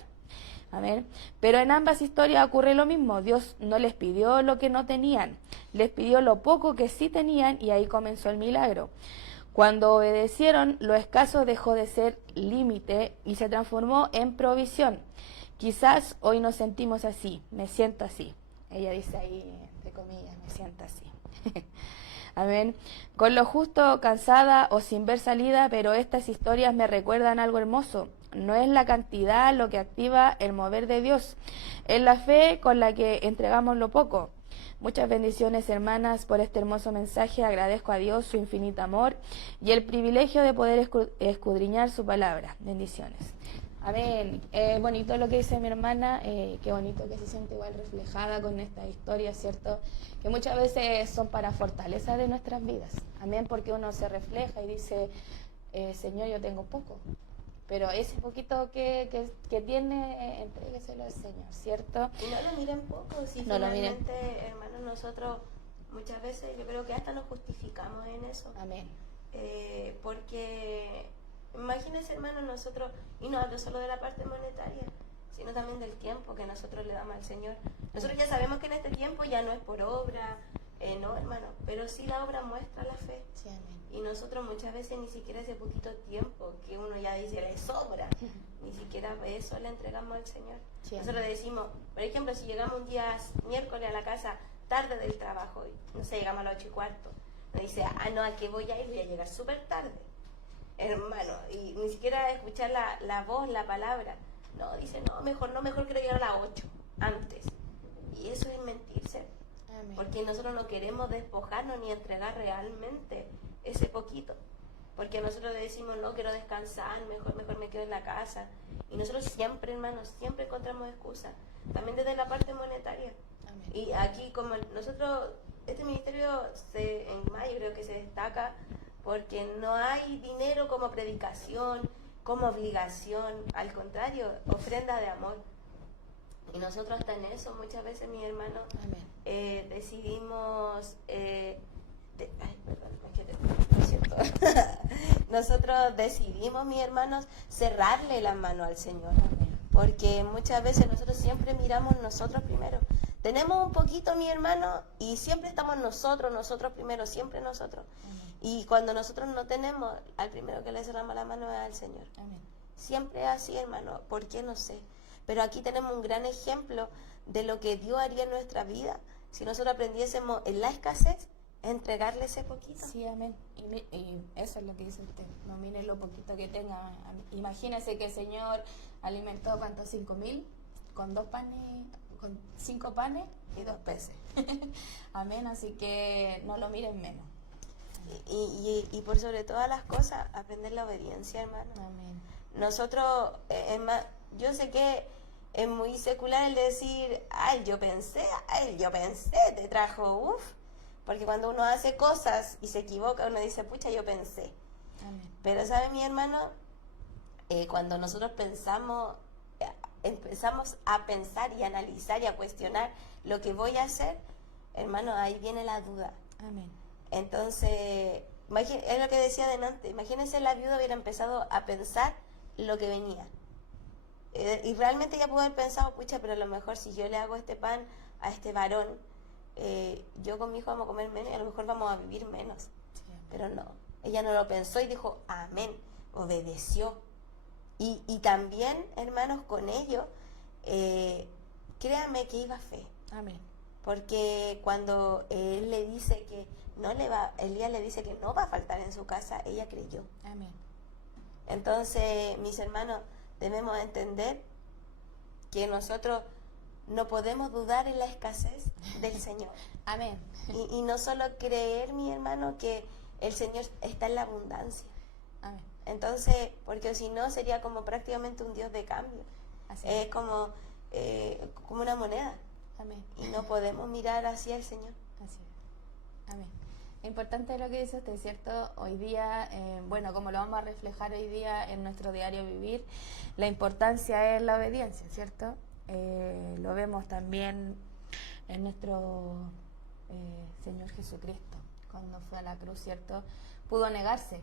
Amén. Pero en ambas historias ocurre lo mismo. Dios no les pidió lo que no tenían, les pidió lo poco que sí tenían, y ahí comenzó el milagro. Cuando obedecieron, lo escaso dejó de ser límite y se transformó en provisión. Quizás hoy nos sentimos así, me siento así. Ella dice ahí, entre comillas, me siento así. Amén. Con lo justo, cansada o sin ver salida, pero estas historias me recuerdan algo hermoso. No es la cantidad lo que activa el mover de Dios, es la fe con la que entregamos lo poco. Muchas bendiciones, hermanas, por este hermoso mensaje. Agradezco a Dios su infinito amor y el privilegio de poder escudriñar su palabra. Bendiciones. Amén. Bonito lo que dice mi hermana, qué bonito que se siente igual reflejada con esta historia, ¿cierto? Que muchas veces son para fortaleza de nuestras vidas. Amén, porque uno se refleja y dice, Señor, yo tengo poco, pero ese poquito que tiene, entrégueselo al Señor, ¿cierto? Y no lo miren poco, si No lo miren. finalmente, hermanos, nosotros muchas veces yo creo que hasta nos justificamos en eso. Amén. Porque imagínense, hermanos, nosotros, y no hablo solo de la parte monetaria, sino también del tiempo que nosotros le damos al Señor. Nosotros ya sabemos que en este tiempo ya no es por obra, no, hermano, pero sí la obra muestra la fe. Sí, amén. Y nosotros muchas veces ni siquiera ese poquito tiempo que uno ya dice le sobra, ni siquiera eso le entregamos al Señor. Sí, Nosotros decimos, por ejemplo, si llegamos un día miércoles a la casa tarde del trabajo, y, no sé, llegamos a las 8:15, nos dice, no, ¿a qué voy a ir? Voy a llegar súper tarde, hermano, y ni siquiera escuchar la voz, la palabra. No, dice, no, mejor quiero llegar a las 8, antes. Y eso es mentirse. Amén. Porque nosotros no queremos despojarnos ni entregar realmente ese poquito. Porque nosotros le decimos, no, quiero descansar, mejor me quedo en la casa. Y nosotros siempre, hermanos, siempre encontramos excusas. También desde la parte monetaria. Amén. Y aquí, como nosotros, este ministerio en mayo creo que se destaca porque no hay dinero como predicación, como obligación. Al contrario, ofrenda de amor. Y nosotros hasta en eso, muchas veces, mis hermanos, decidimos... Nosotros decidimos, mis hermanos, cerrarle la mano al Señor. Porque muchas veces nosotros siempre miramos nosotros primero. Tenemos un poquito, mi hermano, y siempre estamos nosotros primero, siempre nosotros. Y cuando nosotros no tenemos, al primero que le cerramos la mano es al Señor. Amén. Siempre es así, hermano. ¿Por qué? No sé. Pero aquí tenemos un gran ejemplo de lo que Dios haría en nuestra vida si nosotros aprendiésemos en la escasez a entregarle ese poquito. Sí, amén. Y eso es lo que dice usted. No mire lo poquito que tenga. Imagínese que el Señor alimentó, ¿cuántos? 5.000 con 2 panes, con 5 panes y 2 peces. Amén. Así que no lo miren menos. Y por sobre todas las cosas, aprender la obediencia, hermano. Amén. Nosotros, yo sé que es muy secular el decir, yo pensé, te trajo, porque cuando uno hace cosas y se equivoca, uno dice, pucha, yo pensé. Amén. Pero, ¿sabe, mi hermano? Cuando nosotros empezamos a pensar y a analizar y a cuestionar lo que voy a hacer, hermano, ahí viene la duda. Amén. Entonces, es lo que decía delante, imagínense la viuda hubiera empezado a pensar lo que venía. Y realmente ella pudo haber pensado, pucha, pero a lo mejor si yo le hago este pan a este varón, yo con mi hijo vamos a comer menos y a lo mejor vamos a vivir menos. Sí, Pero no, ella no lo pensó y dijo, amén, obedeció. Y también, hermanos, con ello, créanme que iba fe. amén. Porque cuando él le dice que Elías le dice que no va a faltar en su casa, ella creyó. Amén. Entonces, mis hermanos, debemos entender que nosotros no podemos dudar en la escasez del Señor. Amén. Y no solo creer, mi hermano, que el Señor está en la abundancia. Amén. Entonces, porque si no sería como prácticamente un Dios de cambio. Así Es como una moneda. Amén. Y no podemos mirar hacia el Señor. Así es. Amén. Importante lo que dice usted, ¿cierto? Hoy día, bueno, como lo vamos a reflejar hoy día en nuestro diario vivir, la importancia es la obediencia, ¿cierto? Lo vemos también en nuestro Señor Jesucristo, cuando fue a la cruz, ¿cierto? Pudo negarse,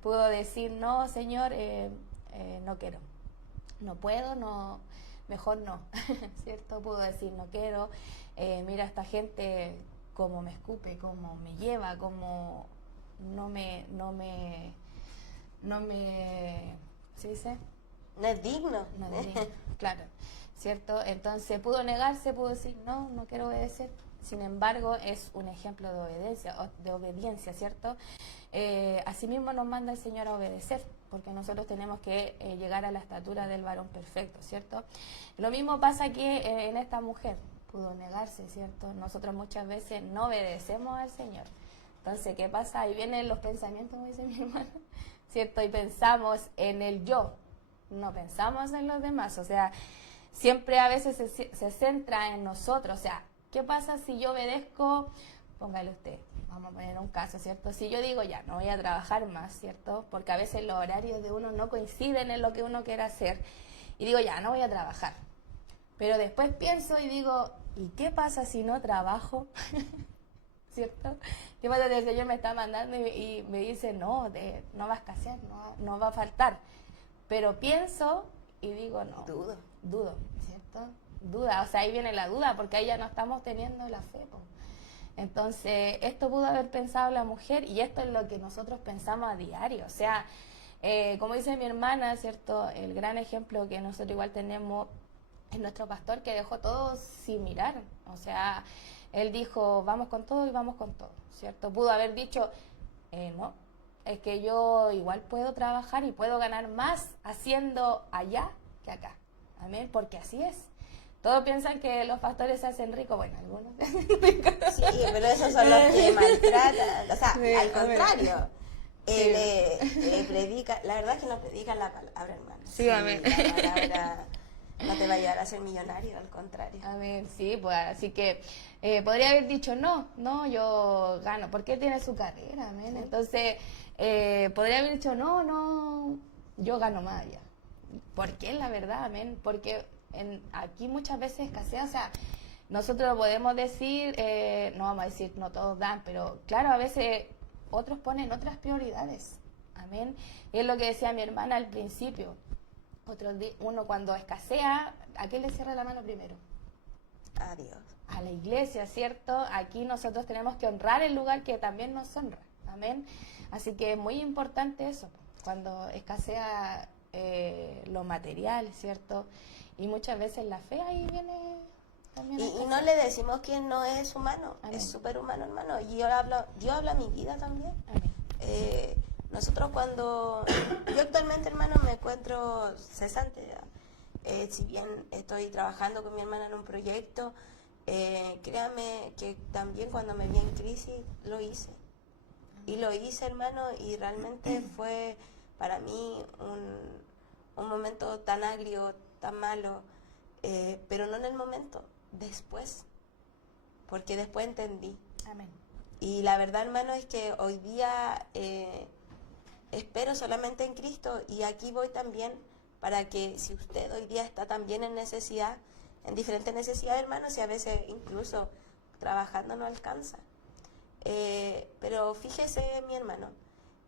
pudo decir, no, Señor, no quiero, no puedo, no, mejor no, ¿cierto? Pudo decir, no quiero, mira esta gente cómo me escupe, cómo me lleva, cómo no me, ¿se dice? No es digno. No es digno, claro, ¿cierto? Entonces pudo negarse, pudo decir, no quiero obedecer. Sin embargo, es un ejemplo de obediencia, ¿cierto? Asimismo nos manda el Señor a obedecer, porque nosotros tenemos que llegar a la estatura del varón perfecto, ¿cierto? Lo mismo pasa aquí en esta mujer, pudo negarse, ¿cierto? Nosotros muchas veces no obedecemos al Señor. Entonces, ¿qué pasa? Ahí vienen los pensamientos, como dice mi hermano, ¿cierto? Y pensamos en el yo, no pensamos en los demás, o sea, siempre a veces se centra en nosotros, o sea, ¿qué pasa si yo obedezco? Póngale usted, vamos a poner un caso, ¿cierto? Si yo digo ya, no voy a trabajar más, ¿cierto? Porque a veces los horarios de uno no coinciden en lo que uno quiere hacer. Y digo ya, no voy a trabajar. Pero después pienso y digo, ¿y qué pasa si no trabajo? ¿Cierto? ¿Qué pasa si el Señor me está mandando y me dice, no, no va a escasear, no va a faltar? Pero pienso y digo, no. Dudo, ¿cierto? Duda, o sea, ahí viene la duda, porque ahí ya no estamos teniendo la fe, po. Entonces, esto pudo haber pensado la mujer y esto es lo que nosotros pensamos a diario. O sea, como dice mi hermana, ¿cierto? El gran ejemplo que nosotros igual tenemos es nuestro pastor, que dejó todo sin mirar. O sea, él dijo, vamos con todo y vamos con todo, ¿cierto? Pudo haber dicho, no, es que yo igual puedo trabajar y puedo ganar más haciendo allá que acá. Amén, porque así es. Todos piensan que los pastores se hacen ricos, bueno, algunos se hacen ricos. Sí, pero esos son los que maltratan, o sea, Sí, al contrario. Sí. Predica, la verdad es que no predica la palabra, hermano. Sí, amén. La palabra no te va a ayudar a ser millonario, al contrario. Amén, sí, pues así que podría haber dicho, no, yo gano, porque tiene su carrera, amén. Sí. Entonces, podría haber dicho, no, yo gano más allá. ¿Por qué? La verdad, amén, porque aquí muchas veces escasea, o sea, nosotros lo podemos decir, no vamos a decir no todos dan, pero claro, a veces otros ponen otras prioridades, amén. Y es lo que decía mi hermana al principio, uno cuando escasea, ¿a qué le cierra la mano primero? A Dios. A la iglesia, ¿cierto? Aquí nosotros tenemos que honrar el lugar que también nos honra, amén. Así que es muy importante eso, cuando escasea lo material, ¿cierto? Y muchas veces la fe ahí viene también. Y no le decimos que no es humano, Amén. es superhumano, hermano. Y Dios habla mi vida también. Amén. Nosotros yo actualmente, hermano, me encuentro cesante ya. Si bien estoy trabajando con mi hermana en un proyecto, créame que también cuando me vi en crisis lo hice. Y lo hice, hermano, y realmente fue para mí un momento tan agrio, tan malo, pero no en el momento, después, porque después entendí. Amén. Y la verdad, hermano, es que hoy día espero solamente en Cristo, y aquí voy también para que si usted hoy día está también en necesidad, en diferentes necesidades, hermano, si a veces incluso trabajando no alcanza. Pero fíjese, mi hermano,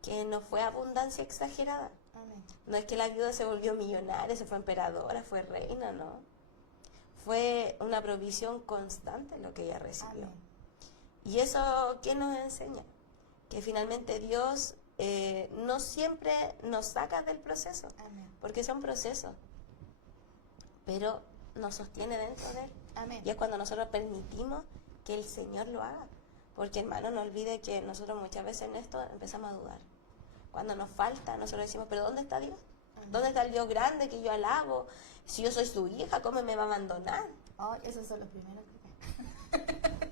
que no fue abundancia exagerada. Amén. No es que la viuda se volvió millonaria, se fue emperadora, fue reina, no. Fue una provisión constante lo que ella recibió. Amén. Y eso, ¿qué nos enseña? Que finalmente Dios no siempre nos saca del proceso, Amén. porque son procesos, pero nos sostiene dentro de él. Amén. Y es cuando nosotros permitimos que el Señor lo haga. Porque, hermano, no olvide que nosotros muchas veces en esto empezamos a dudar. Cuando nos falta, nosotros decimos, ¿pero dónde está Dios? ¿Dónde está el Dios grande que yo alabo? Si yo soy su hija, ¿cómo me va a abandonar? Oh, esos son los primeros que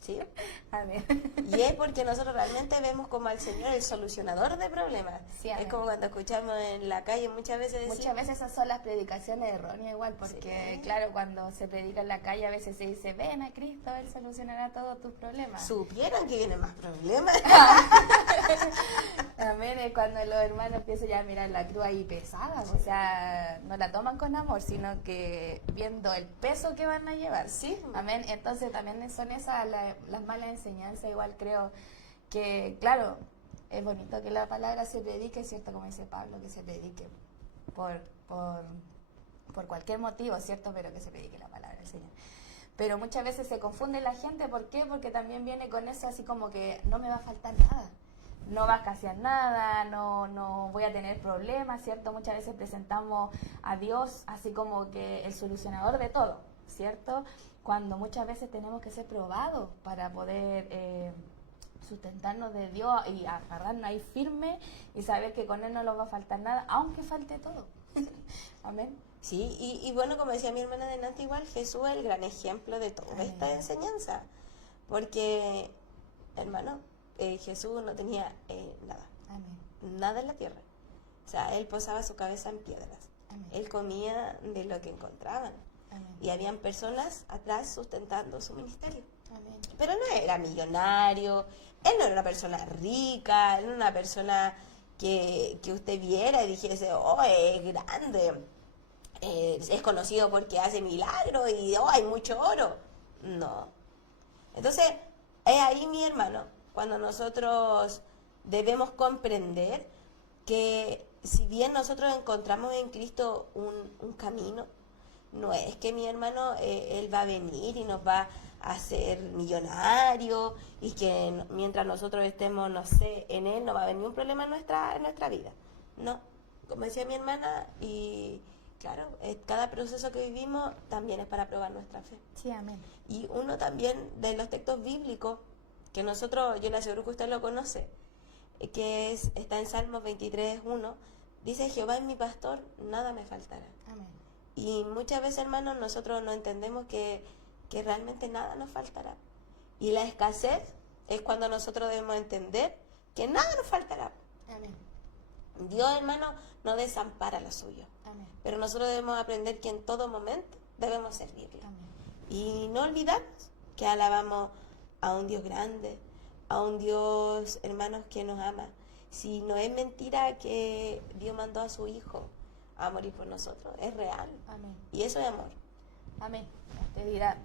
¿Sí? Amén. Y es porque nosotros realmente vemos como al Señor el solucionador de problemas. Sí, amén. Es como cuando escuchamos en la calle muchas veces decir, Muchas veces esas son las predicaciones erróneas igual, porque Sí. claro, cuando se predica en la calle a veces se dice, ven a Cristo, Él solucionará todos tus problemas. supieran que vienen más problemas. Amén, es cuando los hermanos empiezan ya a mirar la cruz ahí pesada, o sea, no la toman con amor, sino que viendo el peso que van a llevar. Sí. Amén, entonces también son esas las malas enseñanzas, igual creo que, claro, es bonito que la palabra se predique, ¿cierto? Como dice Pablo, que se predique por cualquier motivo, ¿cierto? Pero que se predique la palabra del Señor. Pero muchas veces se confunde la gente, ¿por qué? Porque también viene con eso así como que no me va a faltar nada, no va a escasear nada, no voy a tener problemas, ¿cierto? Muchas veces presentamos a Dios así como que el solucionador de todo, ¿cierto? Cuando muchas veces tenemos que ser probados para poder sustentarnos de Dios y agarrarnos ahí firme y saber que con Él no nos va a faltar nada, aunque falte todo. Amén. Sí, y bueno, como decía mi hermana delante, igual Jesús es el gran ejemplo de toda Amén. esta enseñanza. Porque, hermano, Jesús no tenía nada, Amén. nada en la tierra. O sea, Él posaba su cabeza en piedras. Amén. Él comía de lo que encontraban. Amén. Y habían personas atrás sustentando su ministerio. Amén. Pero no era millonario, él no era una persona rica, él no era una persona que usted viera y dijese, oh, es grande, es conocido porque hace milagros y oh, hay mucho oro. No. Entonces, es ahí, mi hermano, cuando nosotros debemos comprender que si bien nosotros encontramos en Cristo un camino, no es que mi hermano, Él va a venir y nos va a hacer millonario y que mientras nosotros estemos, no sé, en Él no va a haber ningún problema en nuestra vida. No, como decía mi hermana, y claro, cada proceso que vivimos también es para probar nuestra fe. Sí, amén. Y uno también de los textos bíblicos, que nosotros, yo le aseguro que usted lo conoce, está en Salmos 23:1, dice, Jehová es mi pastor, nada me faltará. Amén. Y muchas veces, hermanos, nosotros no entendemos que realmente nada nos faltará. Y la escasez es cuando nosotros debemos entender que nada nos faltará. Amén. Dios, hermano, no desampara lo suyo. Amén. Pero nosotros debemos aprender que en todo momento debemos servirle. Amén. Y no olvidarnos que alabamos a un Dios grande, a un Dios, hermanos, que nos ama. Si no es mentira que Dios mandó a su Hijo a morir por nosotros, es real. Amén. Y eso es amor. Amén. Usted dirá,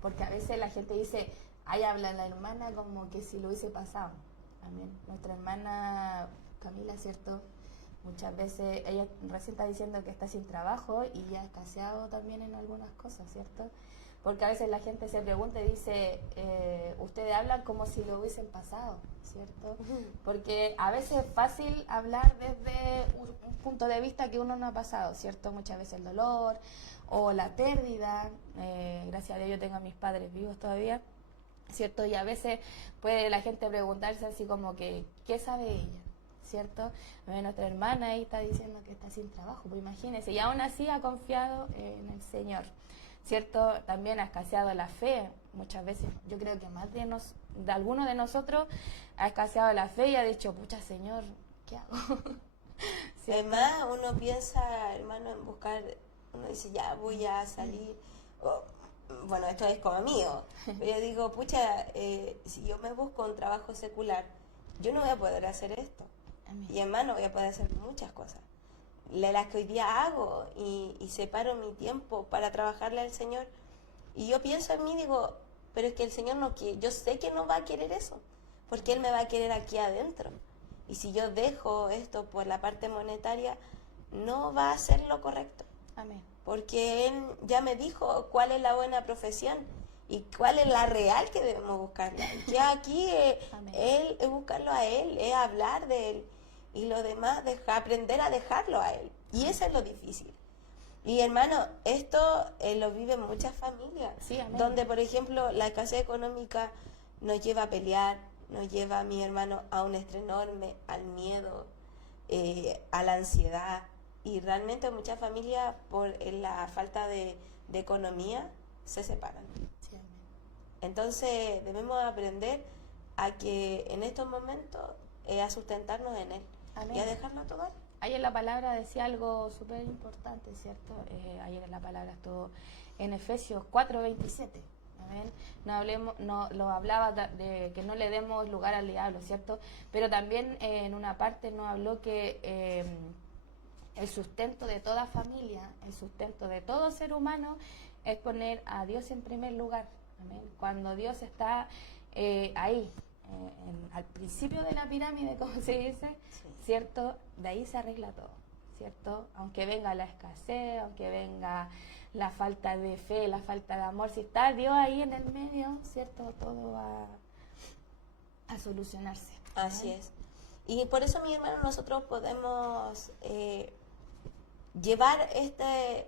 porque a veces la gente dice, ahí habla la hermana como que si lo hubiese pasado. Amén. Nuestra hermana Camila, ¿cierto? Muchas veces ella recién está diciendo que está sin trabajo y ya ha escaseado también en algunas cosas, ¿cierto? Porque a veces la gente se pregunta y dice, ustedes hablan como si lo hubiesen pasado, ¿cierto? Porque a veces es fácil hablar desde un punto de vista que uno no ha pasado, ¿cierto? Muchas veces el dolor o la pérdida, gracias a Dios yo tengo a mis padres vivos todavía, ¿cierto? Y a veces puede la gente preguntarse así como que, ¿qué sabe ella? ¿Cierto? A ver, nuestra hermana ahí está diciendo que está sin trabajo, pues imagínense, y aún así ha confiado en el Señor, ¿cierto? También ha escaseado la fe, muchas veces, yo creo que más de alguno de nosotros ha escaseado la fe y ha dicho, pucha Señor, ¿qué hago? Además, uno piensa, hermano, en buscar, uno dice, ya voy a salir, bueno, esto es como mío, pero yo digo, pucha, si yo me busco un trabajo secular, yo no voy a poder hacer esto. Amén. Y hermano, voy a poder hacer muchas cosas, las que hoy día hago, y separo mi tiempo para trabajarle al Señor. Y yo pienso en mí, digo, pero es que el Señor no quiere, yo sé que no va a querer eso, porque Él me va a querer aquí adentro. Y si yo dejo esto por la parte monetaria, no va a ser lo correcto. Amén. Porque Él ya me dijo cuál es la buena profesión y cuál es la real que debemos buscarla. Que aquí Él es buscarlo a Él, es hablar de Él. Y lo demás, aprender a dejarlo a Él. Y eso es lo difícil. Y hermano, esto lo viven muchas familias. Sí, amén. Donde, por ejemplo, la escasez económica nos lleva a pelear, nos lleva, mi hermano, a un estrés enorme, al miedo, a la ansiedad. Y realmente muchas familias, por la falta de economía, se separan. Sí, amén. Entonces debemos aprender a que en estos momentos a sustentarnos en Él. Amén. Y a dejarlo todo a Él. Ayer la palabra decía algo súper importante, ¿cierto? Ayer la palabra estuvo en Efesios 4:27. Amén. Lo hablaba de que no le demos lugar al diablo, ¿cierto? Pero también en una parte nos habló que el sustento de toda familia, el sustento de todo ser humano es poner a Dios en primer lugar. Amén. Cuando Dios está ahí, al principio de la pirámide, como se dice, Sí. ¿cierto? De ahí se arregla todo, ¿cierto? Aunque venga la escasez, aunque venga la falta de fe, la falta de amor, si está Dios ahí en el medio, ¿cierto? Todo va a solucionarse. Así es. Y por eso, mi hermano, nosotros podemos llevar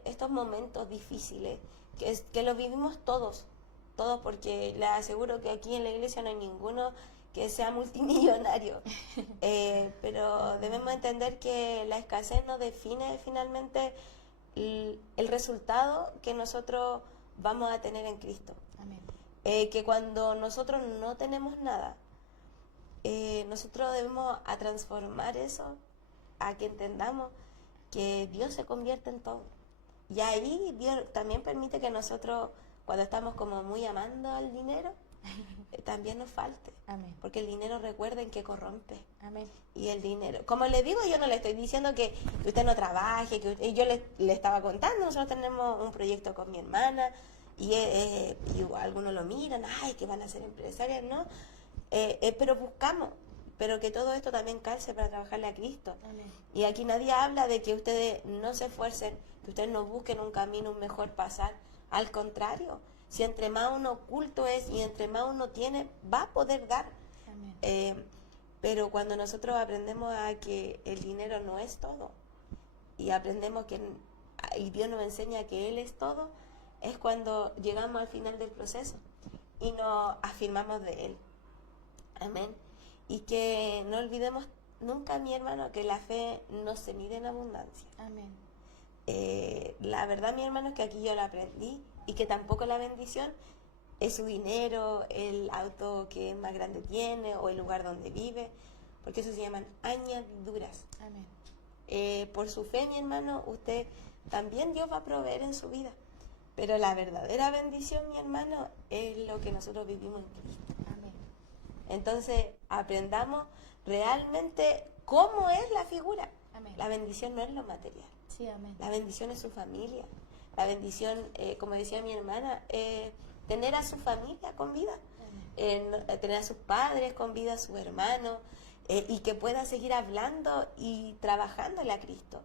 estos momentos difíciles, que los vivimos todos, porque les aseguro que aquí en la iglesia no hay ninguno que sea multimillonario. Pero debemos entender que la escasez nos define finalmente el resultado que nosotros vamos a tener en Cristo. Amén. Que cuando nosotros no tenemos nada, nosotros debemos a transformar eso, a que entendamos que Dios se convierte en todo. Y ahí Dios también permite que nosotros, cuando estamos como muy amando al dinero, también nos falte. Amén. Porque el dinero, recuerden que corrompe. Amén. Y el dinero, como le digo, yo no le estoy diciendo que usted no trabaje, yo le estaba contando, nosotros tenemos un proyecto con mi hermana y algunos lo miran, ay, que van a ser empresarias, ¿no? Pero buscamos, pero que todo esto también calce para trabajarle a Cristo. Amén. Y aquí nadie habla de que ustedes no se esfuercen, que ustedes no busquen un camino, un mejor pasar. Al contrario, si entre más uno oculto es y entre más uno tiene, va a poder dar. Amén. Pero cuando nosotros aprendemos a que el dinero no es todo y aprendemos y Dios nos enseña que Él es todo, es cuando llegamos al final del proceso y nos afirmamos de Él. Amén. Y que no olvidemos nunca, mi hermano, que la fe no se mide en abundancia. Amén. La verdad, mi hermano, es que aquí yo lo aprendí y que tampoco la bendición es su dinero, el auto que más grande tiene o el lugar donde vive, porque eso se llaman añadiduras. Amén. Por su fe, mi hermano, usted también Dios va a proveer en su vida, pero la verdadera bendición, mi hermano, es lo que nosotros vivimos en Cristo. Amén. Entonces, aprendamos realmente cómo es la figura. Amén. La bendición no es lo material. Sí, amén. La bendición es su familia. La bendición, como decía mi hermana, tener a su familia con vida, tener a sus padres con vida, a sus hermanos, y que pueda seguir hablando y trabajándole a Cristo,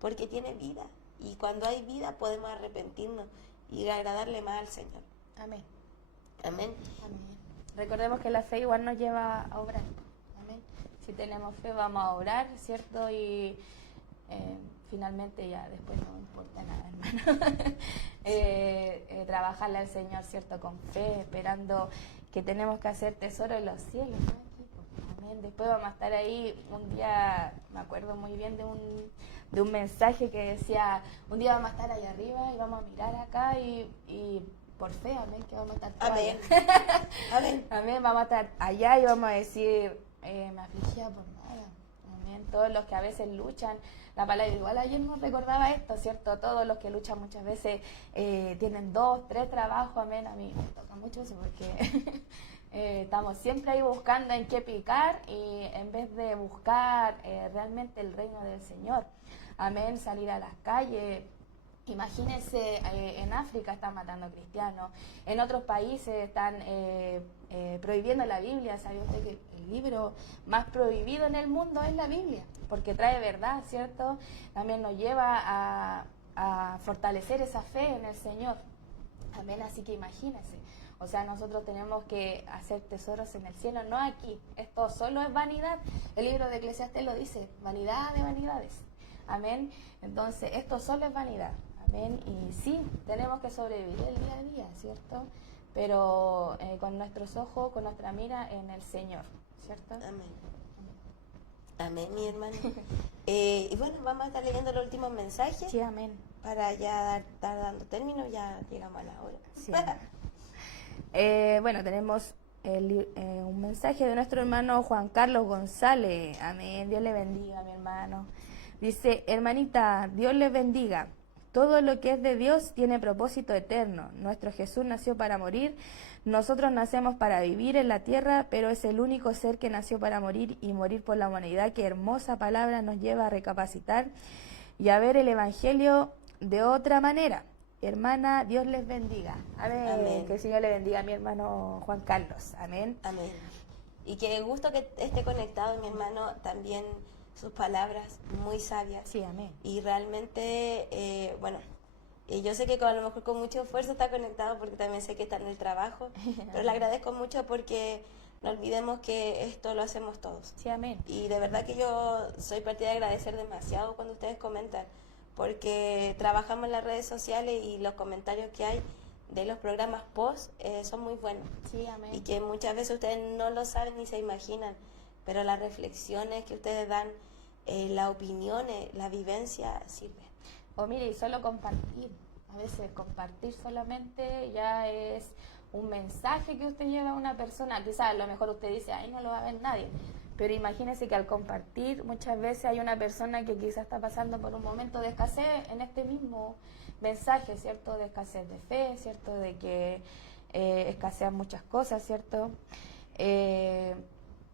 porque tiene vida. Y cuando hay vida podemos arrepentirnos y agradarle más al Señor. Amén. Amén. Amén. Recordemos que la fe igual nos lleva a obrar. Amén. Si tenemos fe vamos a orar, ¿cierto? Y finalmente ya después no importa nada, hermano. Trabajarle al Señor, ¿cierto? Con fe, esperando que tenemos que hacer tesoro en los cielos, ¿no? Amén. Después vamos a estar ahí un día, me acuerdo muy bien de un mensaje que decía, un día vamos a estar ahí arriba y vamos a mirar acá y por fe, amén, que vamos a estar Amén. Amén. Amén, vamos a estar allá y vamos a decir, me afligía por nada. Amén, todos los que a veces luchan, la palabra igual ayer nos recordaba esto, ¿cierto? Todos los que luchan muchas veces tienen 2, 3 trabajos, amén, a mí me toca mucho eso porque estamos siempre ahí buscando en qué picar y en vez de buscar realmente el reino del Señor, amén, salir a las calles. Imagínense, en África están matando cristianos, en otros países están prohibiendo la Biblia. ¿Sabe usted que el libro más prohibido en el mundo es la Biblia? Porque trae verdad, ¿cierto? También nos lleva a fortalecer esa fe en el Señor. Amén, así que imagínense. O sea, nosotros tenemos que hacer tesoros en el cielo, no aquí. Esto solo es vanidad. El libro de Eclesiastés lo dice, vanidad de vanidades. Amén. Entonces, esto solo es vanidad. Amén. Y sí, tenemos que sobrevivir el día a día, ¿cierto? Pero con nuestros ojos, con nuestra mira en el Señor, ¿cierto? Amén. Amén, mi hermano. Y bueno, vamos a estar leyendo los últimos mensajes. Sí, amén. Para ya estar dando término, ya llegamos a la hora. Sí. Bueno, tenemos un mensaje de nuestro hermano Juan Carlos González. Amén. Dios le bendiga, mi hermano. Dice, hermanita, Dios les bendiga. Todo lo que es de Dios tiene propósito eterno. Nuestro Jesús nació para morir. Nosotros nacemos para vivir en la tierra, pero es el único ser que nació para morir y morir por la humanidad. Qué hermosa palabra nos lleva a recapacitar y a ver el Evangelio de otra manera. Hermana, Dios les bendiga. Amén. Amén. Que el Señor le bendiga a mi hermano Juan Carlos. Amén. Amén. Y qué gusto que esté conectado, mi hermano, también sus palabras muy sabias. Sí, amén. Y realmente, bueno, yo sé que a lo mejor con mucho esfuerzo está conectado porque también sé que está en el trabajo, pero le agradezco mucho porque no olvidemos que esto lo hacemos todos. Sí, amén. Y de verdad que yo soy partidaria de agradecer demasiado cuando ustedes comentan, porque trabajamos en las redes sociales y los comentarios que hay de los programas post son muy buenos. Sí, amén. Y que muchas veces ustedes no lo saben ni se imaginan, pero las reflexiones que ustedes dan, las opiniones, la vivencia sirve. O mire, y solo compartir. A veces compartir solamente ya es un mensaje que usted lleva a una persona. Quizás a lo mejor usted dice, ay, no lo va a ver nadie. Pero imagínese que al compartir muchas veces hay una persona que quizás está pasando por un momento de escasez en este mismo mensajes, ¿cierto? De escasez de fe, ¿cierto? De que escasean muchas cosas, ¿cierto?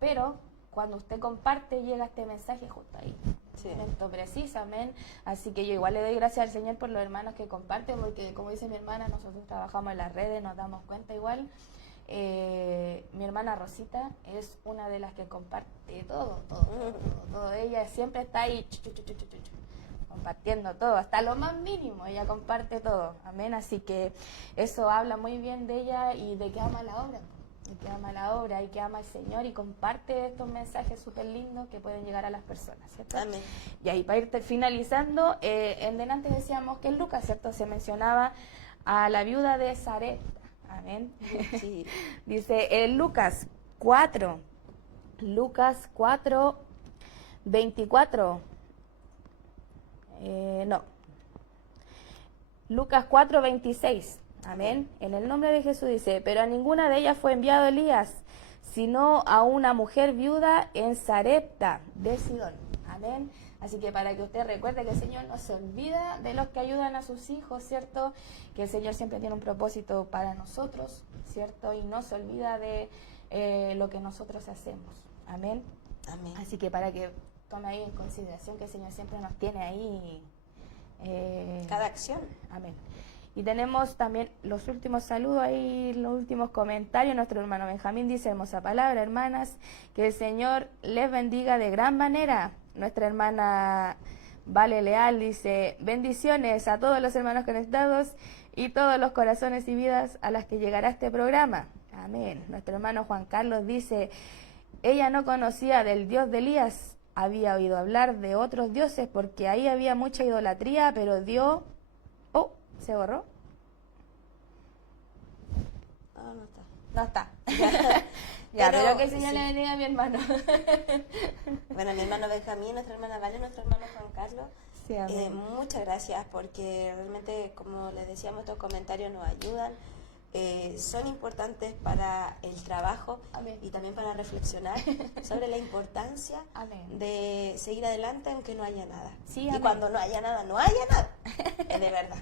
Pero cuando usted comparte, llega este mensaje justo ahí. Sí. Momento preciso, amén. Así que yo igual le doy gracias al Señor por los hermanos que comparten, porque como dice mi hermana, nosotros trabajamos en las redes, nos damos cuenta igual. Mi hermana Rosita es una de las que comparte todo. Ella siempre está ahí compartiendo todo, hasta lo más mínimo, ella comparte todo, amén. Así que eso habla muy bien de ella y de que ama la obra. Y que ama la obra y que ama al Señor y comparte estos mensajes súper lindos que pueden llegar a las personas, ¿cierto? Amén. Y ahí para ir finalizando, en delante decíamos que en Lucas, ¿cierto? Se mencionaba a la viuda de Sarepta, amén. Sí. Dice en Lucas 4, 24, Lucas 4, 26. Amén. En el nombre de Jesús dice, pero a ninguna de ellas fue enviado Elías, sino a una mujer viuda en Sarepta de Sidón. Amén. Así que para que usted recuerde que el Señor no se olvida de los que ayudan a sus hijos, ¿cierto? Que el Señor siempre tiene un propósito para nosotros, ¿cierto? Y no se olvida de lo que nosotros hacemos. Amén. Amén. Así que para que tome ahí en consideración que el Señor siempre nos tiene ahí. Cada acción. Amén. Y tenemos también los últimos saludos ahí, los últimos comentarios. Nuestro hermano Benjamín dice, hermosa palabra, hermanas, que el Señor les bendiga de gran manera. Nuestra hermana Vale Leal dice, bendiciones a todos los hermanos conectados y todos los corazones y vidas a las que llegará este programa. Amén. Nuestro hermano Juan Carlos dice, ella no conocía del Dios de Elías, había oído hablar de otros dioses porque ahí había mucha idolatría, pero Dios... ¿Se borró? No está. No está. Ya, pero que el Señor sí. le bendiga a mi hermano. Bueno, mi hermano Benjamín, nuestra hermana Vale, nuestro hermano Juan Carlos. Sí, amén. Muchas gracias porque realmente, como les decíamos, estos comentarios nos ayudan. Son importantes para el trabajo. Amén. Y también para reflexionar sobre la importancia Amén. de seguir adelante aunque no haya nada. Sí, y amén. cuando no haya nada, no haya nada. Es de verdad.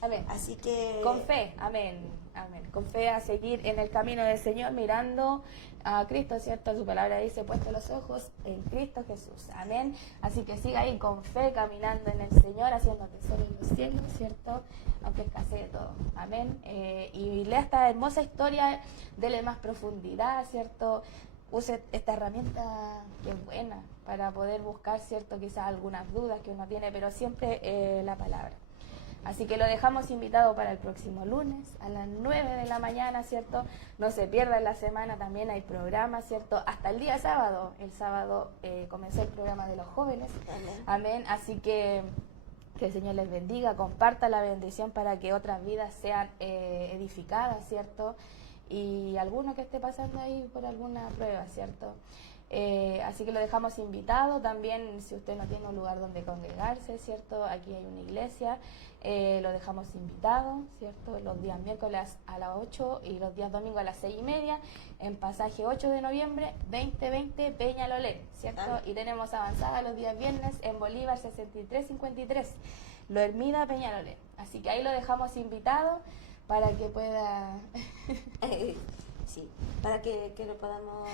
Amén. Así que... Con fe, amén, amén. Con fe a seguir en el camino del Señor, mirando a Cristo, ¿cierto? Su palabra dice, puesto los ojos en Cristo Jesús, amén. Así que siga ahí con fe, caminando en el Señor, haciendo tesoro en los cielos, ¿cierto? Aunque escasee todo, amén. Y lea esta hermosa historia, dele más profundidad, ¿cierto? Use esta herramienta que es buena para poder buscar, ¿cierto? Quizás algunas dudas que uno tiene, pero siempre la palabra. Así que lo dejamos invitado para el próximo lunes a las 9 de la mañana, ¿cierto? No se pierda en la semana, también hay programas, ¿cierto? Hasta el día sábado. El sábado comenzó el programa de los jóvenes. Amén. Amén. Así que el Señor les bendiga, comparta la bendición para que otras vidas sean edificadas, ¿cierto? Y alguno que esté pasando ahí por alguna prueba, ¿cierto? Así que lo dejamos invitado. También, si usted no tiene un lugar donde congregarse, ¿cierto? Aquí hay una iglesia. Lo dejamos invitado, ¿cierto? Los días miércoles a las 8 y los días domingos a las 6:30 en pasaje 8 de noviembre 2020 Peñalolén, ¿cierto? Y tenemos avanzada los días viernes en Bolívar 6353, Lo Hermida Peñalolén. Así que ahí lo dejamos invitado para que pueda... Sí, para que lo podamos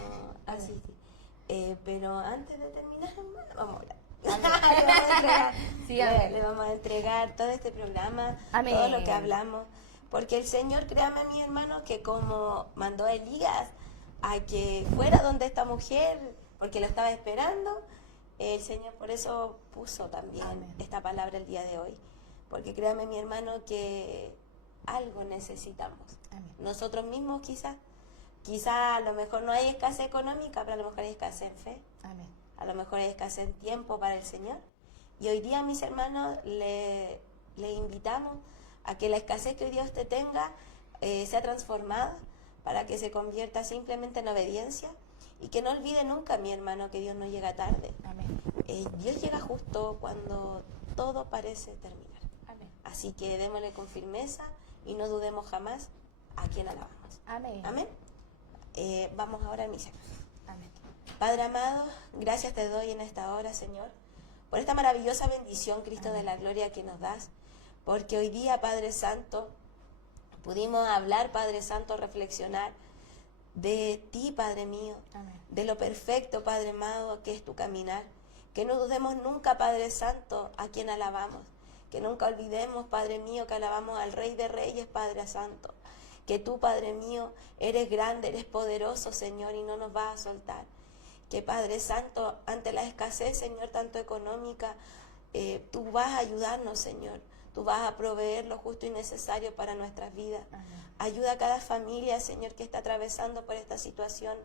asistir. Pero antes de terminar, vamos a hablar. Sí, a ver. Le vamos a entregar todo este programa, Amén. todo lo que hablamos, porque el Señor, créame, mis hermanos, que como mandó a Elías a que fuera donde esta mujer, porque lo estaba esperando, el Señor por eso puso también Amén. esta palabra el día de hoy, porque créame, mi hermano, que algo necesitamos. Amén. Nosotros mismos quizá a lo mejor no hay escasez económica, pero a lo mejor hay escasez en fe. Amén. A lo mejor hay escasez en tiempo para el Señor. Y hoy día, mis hermanos, le invitamos a que la escasez que hoy día usted tenga sea transformada para que se convierta simplemente en obediencia. Y que no olvide nunca, mi hermano, que Dios no llega tarde. Amén. Dios llega justo cuando todo parece terminar. Amén. Así que démosle con firmeza y no dudemos jamás a quien alabamos. Amén. Amén. Vamos ahora a misa. Amén. Padre amado, gracias te doy en esta hora, Señor, por esta maravillosa bendición, Cristo, de la gloria que nos das, porque hoy día, Padre Santo, pudimos hablar, Padre Santo, reflexionar de ti, Padre mío, Amén. de lo perfecto, Padre amado, que es tu caminar. Que no dudemos nunca, Padre Santo, a quien alabamos. Que nunca olvidemos, Padre mío, que alabamos al Rey de Reyes, Padre Santo. Que tú, Padre mío, eres grande, eres poderoso, Señor, y no nos vas a soltar. Que, Padre Santo, ante la escasez, Señor, tanto económica, tú vas a ayudarnos, Señor. Tú vas a proveer lo justo y necesario para nuestras vidas. Amén. Ayuda a cada familia, Señor, que está atravesando por esta situación.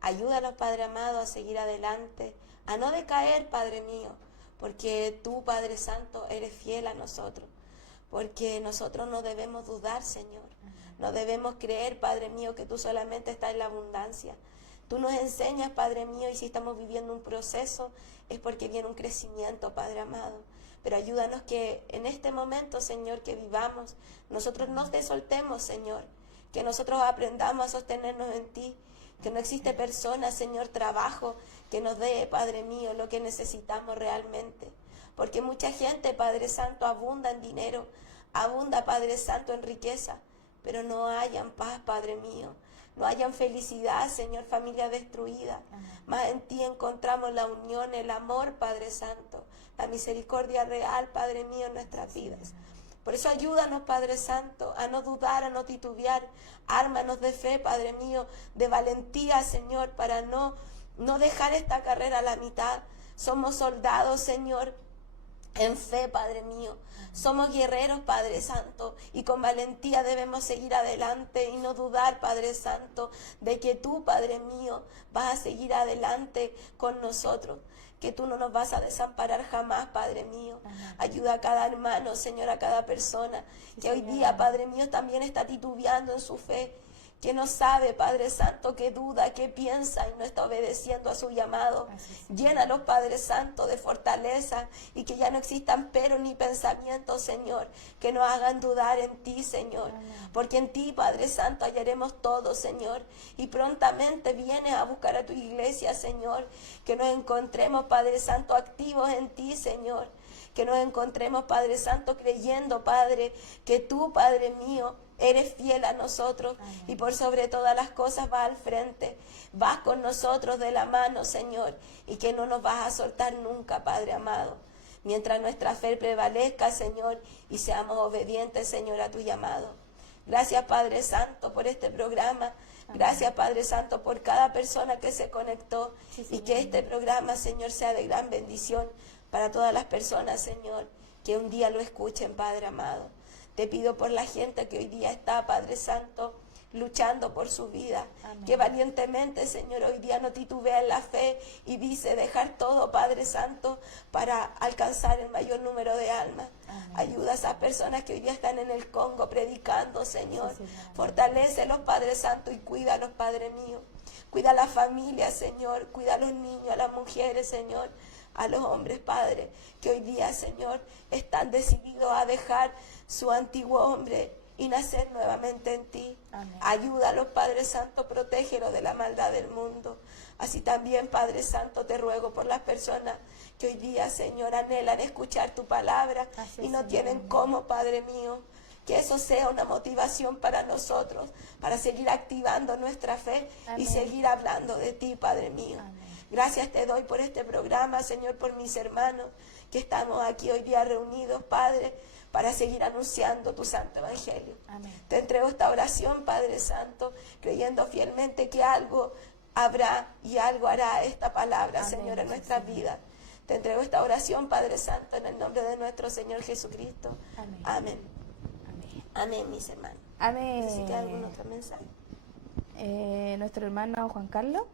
Ayúdalos, Padre amado, a seguir adelante, a no decaer, Padre mío, porque tú, Padre Santo, eres fiel a nosotros. Porque nosotros no debemos dudar, Señor. No debemos creer, Padre mío, que tú solamente estás en la abundancia. Tú nos enseñas, Padre mío, y si estamos viviendo un proceso es porque viene un crecimiento, Padre amado. Pero ayúdanos que en este momento, Señor, que vivamos, nosotros no te soltemos, Señor. Que nosotros aprendamos a sostenernos en ti. Que no existe persona, Señor, trabajo que nos dé, Padre mío, lo que necesitamos realmente. Porque mucha gente, Padre Santo, abunda en dinero, abunda, Padre Santo, en riqueza, pero no hayan paz, Padre mío. No hayan felicidad, Señor, familia destruida. Más en ti encontramos la unión, el amor, Padre Santo, la misericordia real, Padre mío, en nuestras vidas. Por eso ayúdanos, Padre Santo, a no dudar, a no titubear. Ármanos de fe, Padre mío, de valentía, Señor, para no dejar esta carrera a la mitad. Somos soldados, Señor, en fe, Padre mío. Somos guerreros, Padre Santo, y con valentía debemos seguir adelante y no dudar, Padre Santo, de que tú, Padre mío, vas a seguir adelante con nosotros. Que tú no nos vas a desamparar jamás, Padre mío. Amén. Ayuda a cada hermano, Señor, a cada persona que hoy día, Padre mío, también está titubeando en su fe. Que no sabe, Padre Santo, que duda, que piensa y no está obedeciendo a su llamado. Llénalos, Padre Santo, de fortaleza y que ya no existan peros ni pensamientos, Señor, que nos hagan dudar en ti, Señor. Amén. Porque en ti, Padre Santo, hallaremos todo, Señor. Y prontamente vienes a buscar a tu iglesia, Señor. Que nos encontremos, Padre Santo, activos en ti, Señor. Que nos encontremos, Padre Santo, creyendo, Padre, que tú, Padre mío, eres fiel a nosotros. Amén. Y por sobre todas las cosas vas al frente, vas con nosotros de la mano, Señor, y que no nos vas a soltar nunca, Padre amado, mientras nuestra fe prevalezca, Señor, y seamos obedientes, Señor, a tu llamado. Gracias, Padre Santo, por este programa. Gracias, Padre Santo, por cada persona que se conectó, y que este programa, Señor, sea de gran bendición para todas las personas, Señor, que un día lo escuchen, Padre amado. Te pido por la gente que hoy día está, Padre Santo, luchando por su vida. Amén. Que valientemente, Señor, hoy día no titubea en la fe y dice dejar todo, Padre Santo, para alcanzar el mayor número de almas. Amén. Ayuda a esas personas que hoy día están en el Congo predicando, Señor. Sí, fortalécelos, Padre Santo, y cuídalos, Padre mío. Cuida a la familia, Señor. Cuida a los niños, a las mujeres, Señor. A los hombres, Padre, que hoy día, Señor, están decididos a dejar su antiguo hombre y nacer nuevamente en ti. Amén. Ayúdalos, Padre Santo, protégelos de la maldad del mundo. Así también, Padre Santo, te ruego por las personas que hoy día, Señor, anhelan escuchar tu palabra. Así y no tienen cómo, Padre mío. Que eso sea una motivación para nosotros, para seguir activando nuestra fe. Amén. Y seguir hablando de ti, Padre mío. Amén. Gracias te doy por este programa, Señor, por mis hermanos que estamos aquí hoy día reunidos, Padre, para seguir anunciando tu santo evangelio. Amén. Te entrego esta oración, Padre Santo, creyendo fielmente que algo habrá y algo hará esta palabra, amén, Señor, en nuestras vidas. Te entrego esta oración, Padre Santo, en el nombre de nuestro Señor Jesucristo. Amén. Amén. Amén, amén, mis hermanos. Amén. ¿Necesita algún otro mensaje? Nuestro hermano Juan Carlos,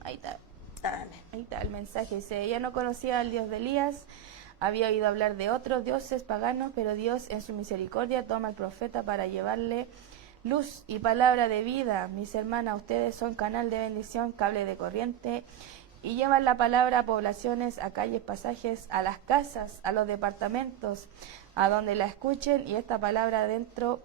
ahí está. Amén. Ahí está el mensaje. Dice, ella no conocía al Dios de Elías, había oído hablar de otros dioses paganos, pero Dios en su misericordia toma al profeta para llevarle luz y palabra de vida. Mis hermanas, ustedes son canal de bendición, cable de corriente, y llevan la palabra a poblaciones, a calles, pasajes, a las casas, a los departamentos, a donde la escuchen, y esta palabra dentro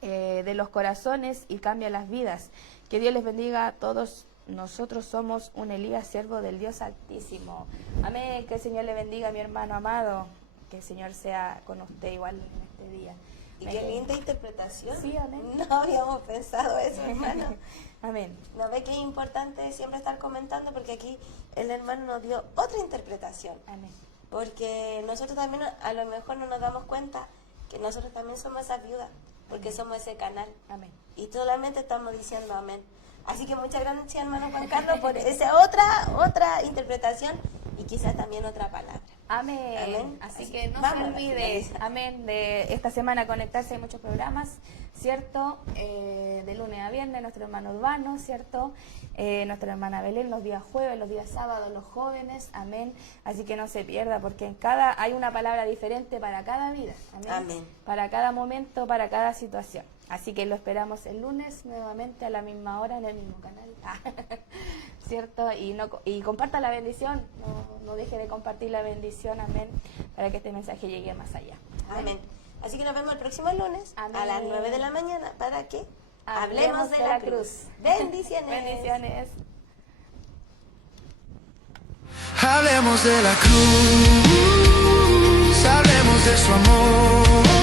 de los corazones y cambia las vidas. Que Dios les bendiga a todos. Nosotros somos un Elías, siervo del Dios Altísimo. Amén. Que el Señor le bendiga, mi hermano amado. que el Señor sea con usted igual en este día. Y qué linda interpretación. Sí, amén. No habíamos pensado eso, hermano. Amén. ¿No ve que es importante siempre estar comentando? Porque aquí el hermano nos dio otra interpretación. Amén. Porque nosotros también a lo mejor no nos damos cuenta que nosotros también somos esas viudas, porque somos ese canal. Amén. Y solamente estamos diciendo amén. Así que muchas gracias, hermano Juan Carlos, por esa otra interpretación y quizás también otra palabra. Amén. Amén. Así que no vamos se a olvide, finalizar. amén, de esta semana conectarse en muchos programas, ¿cierto? De lunes a viernes, nuestro hermano Urbano, ¿cierto? Nuestra hermana Belén, los días jueves, los días sábados, los jóvenes, amén. Así que no se pierda, porque hay una palabra diferente para cada vida, amén. Amén. Para cada momento, para cada situación. Así que lo esperamos el lunes nuevamente a la misma hora en el mismo canal. ¿Cierto? Y comparta la bendición, no deje de compartir la bendición, amén, para que este mensaje llegue más allá. Amén. Así que nos vemos el próximo lunes Amén. a las 9 de la mañana para que hablemos de la cruz. Bendiciones. Bendiciones. Hablemos de la cruz, hablemos de su amor.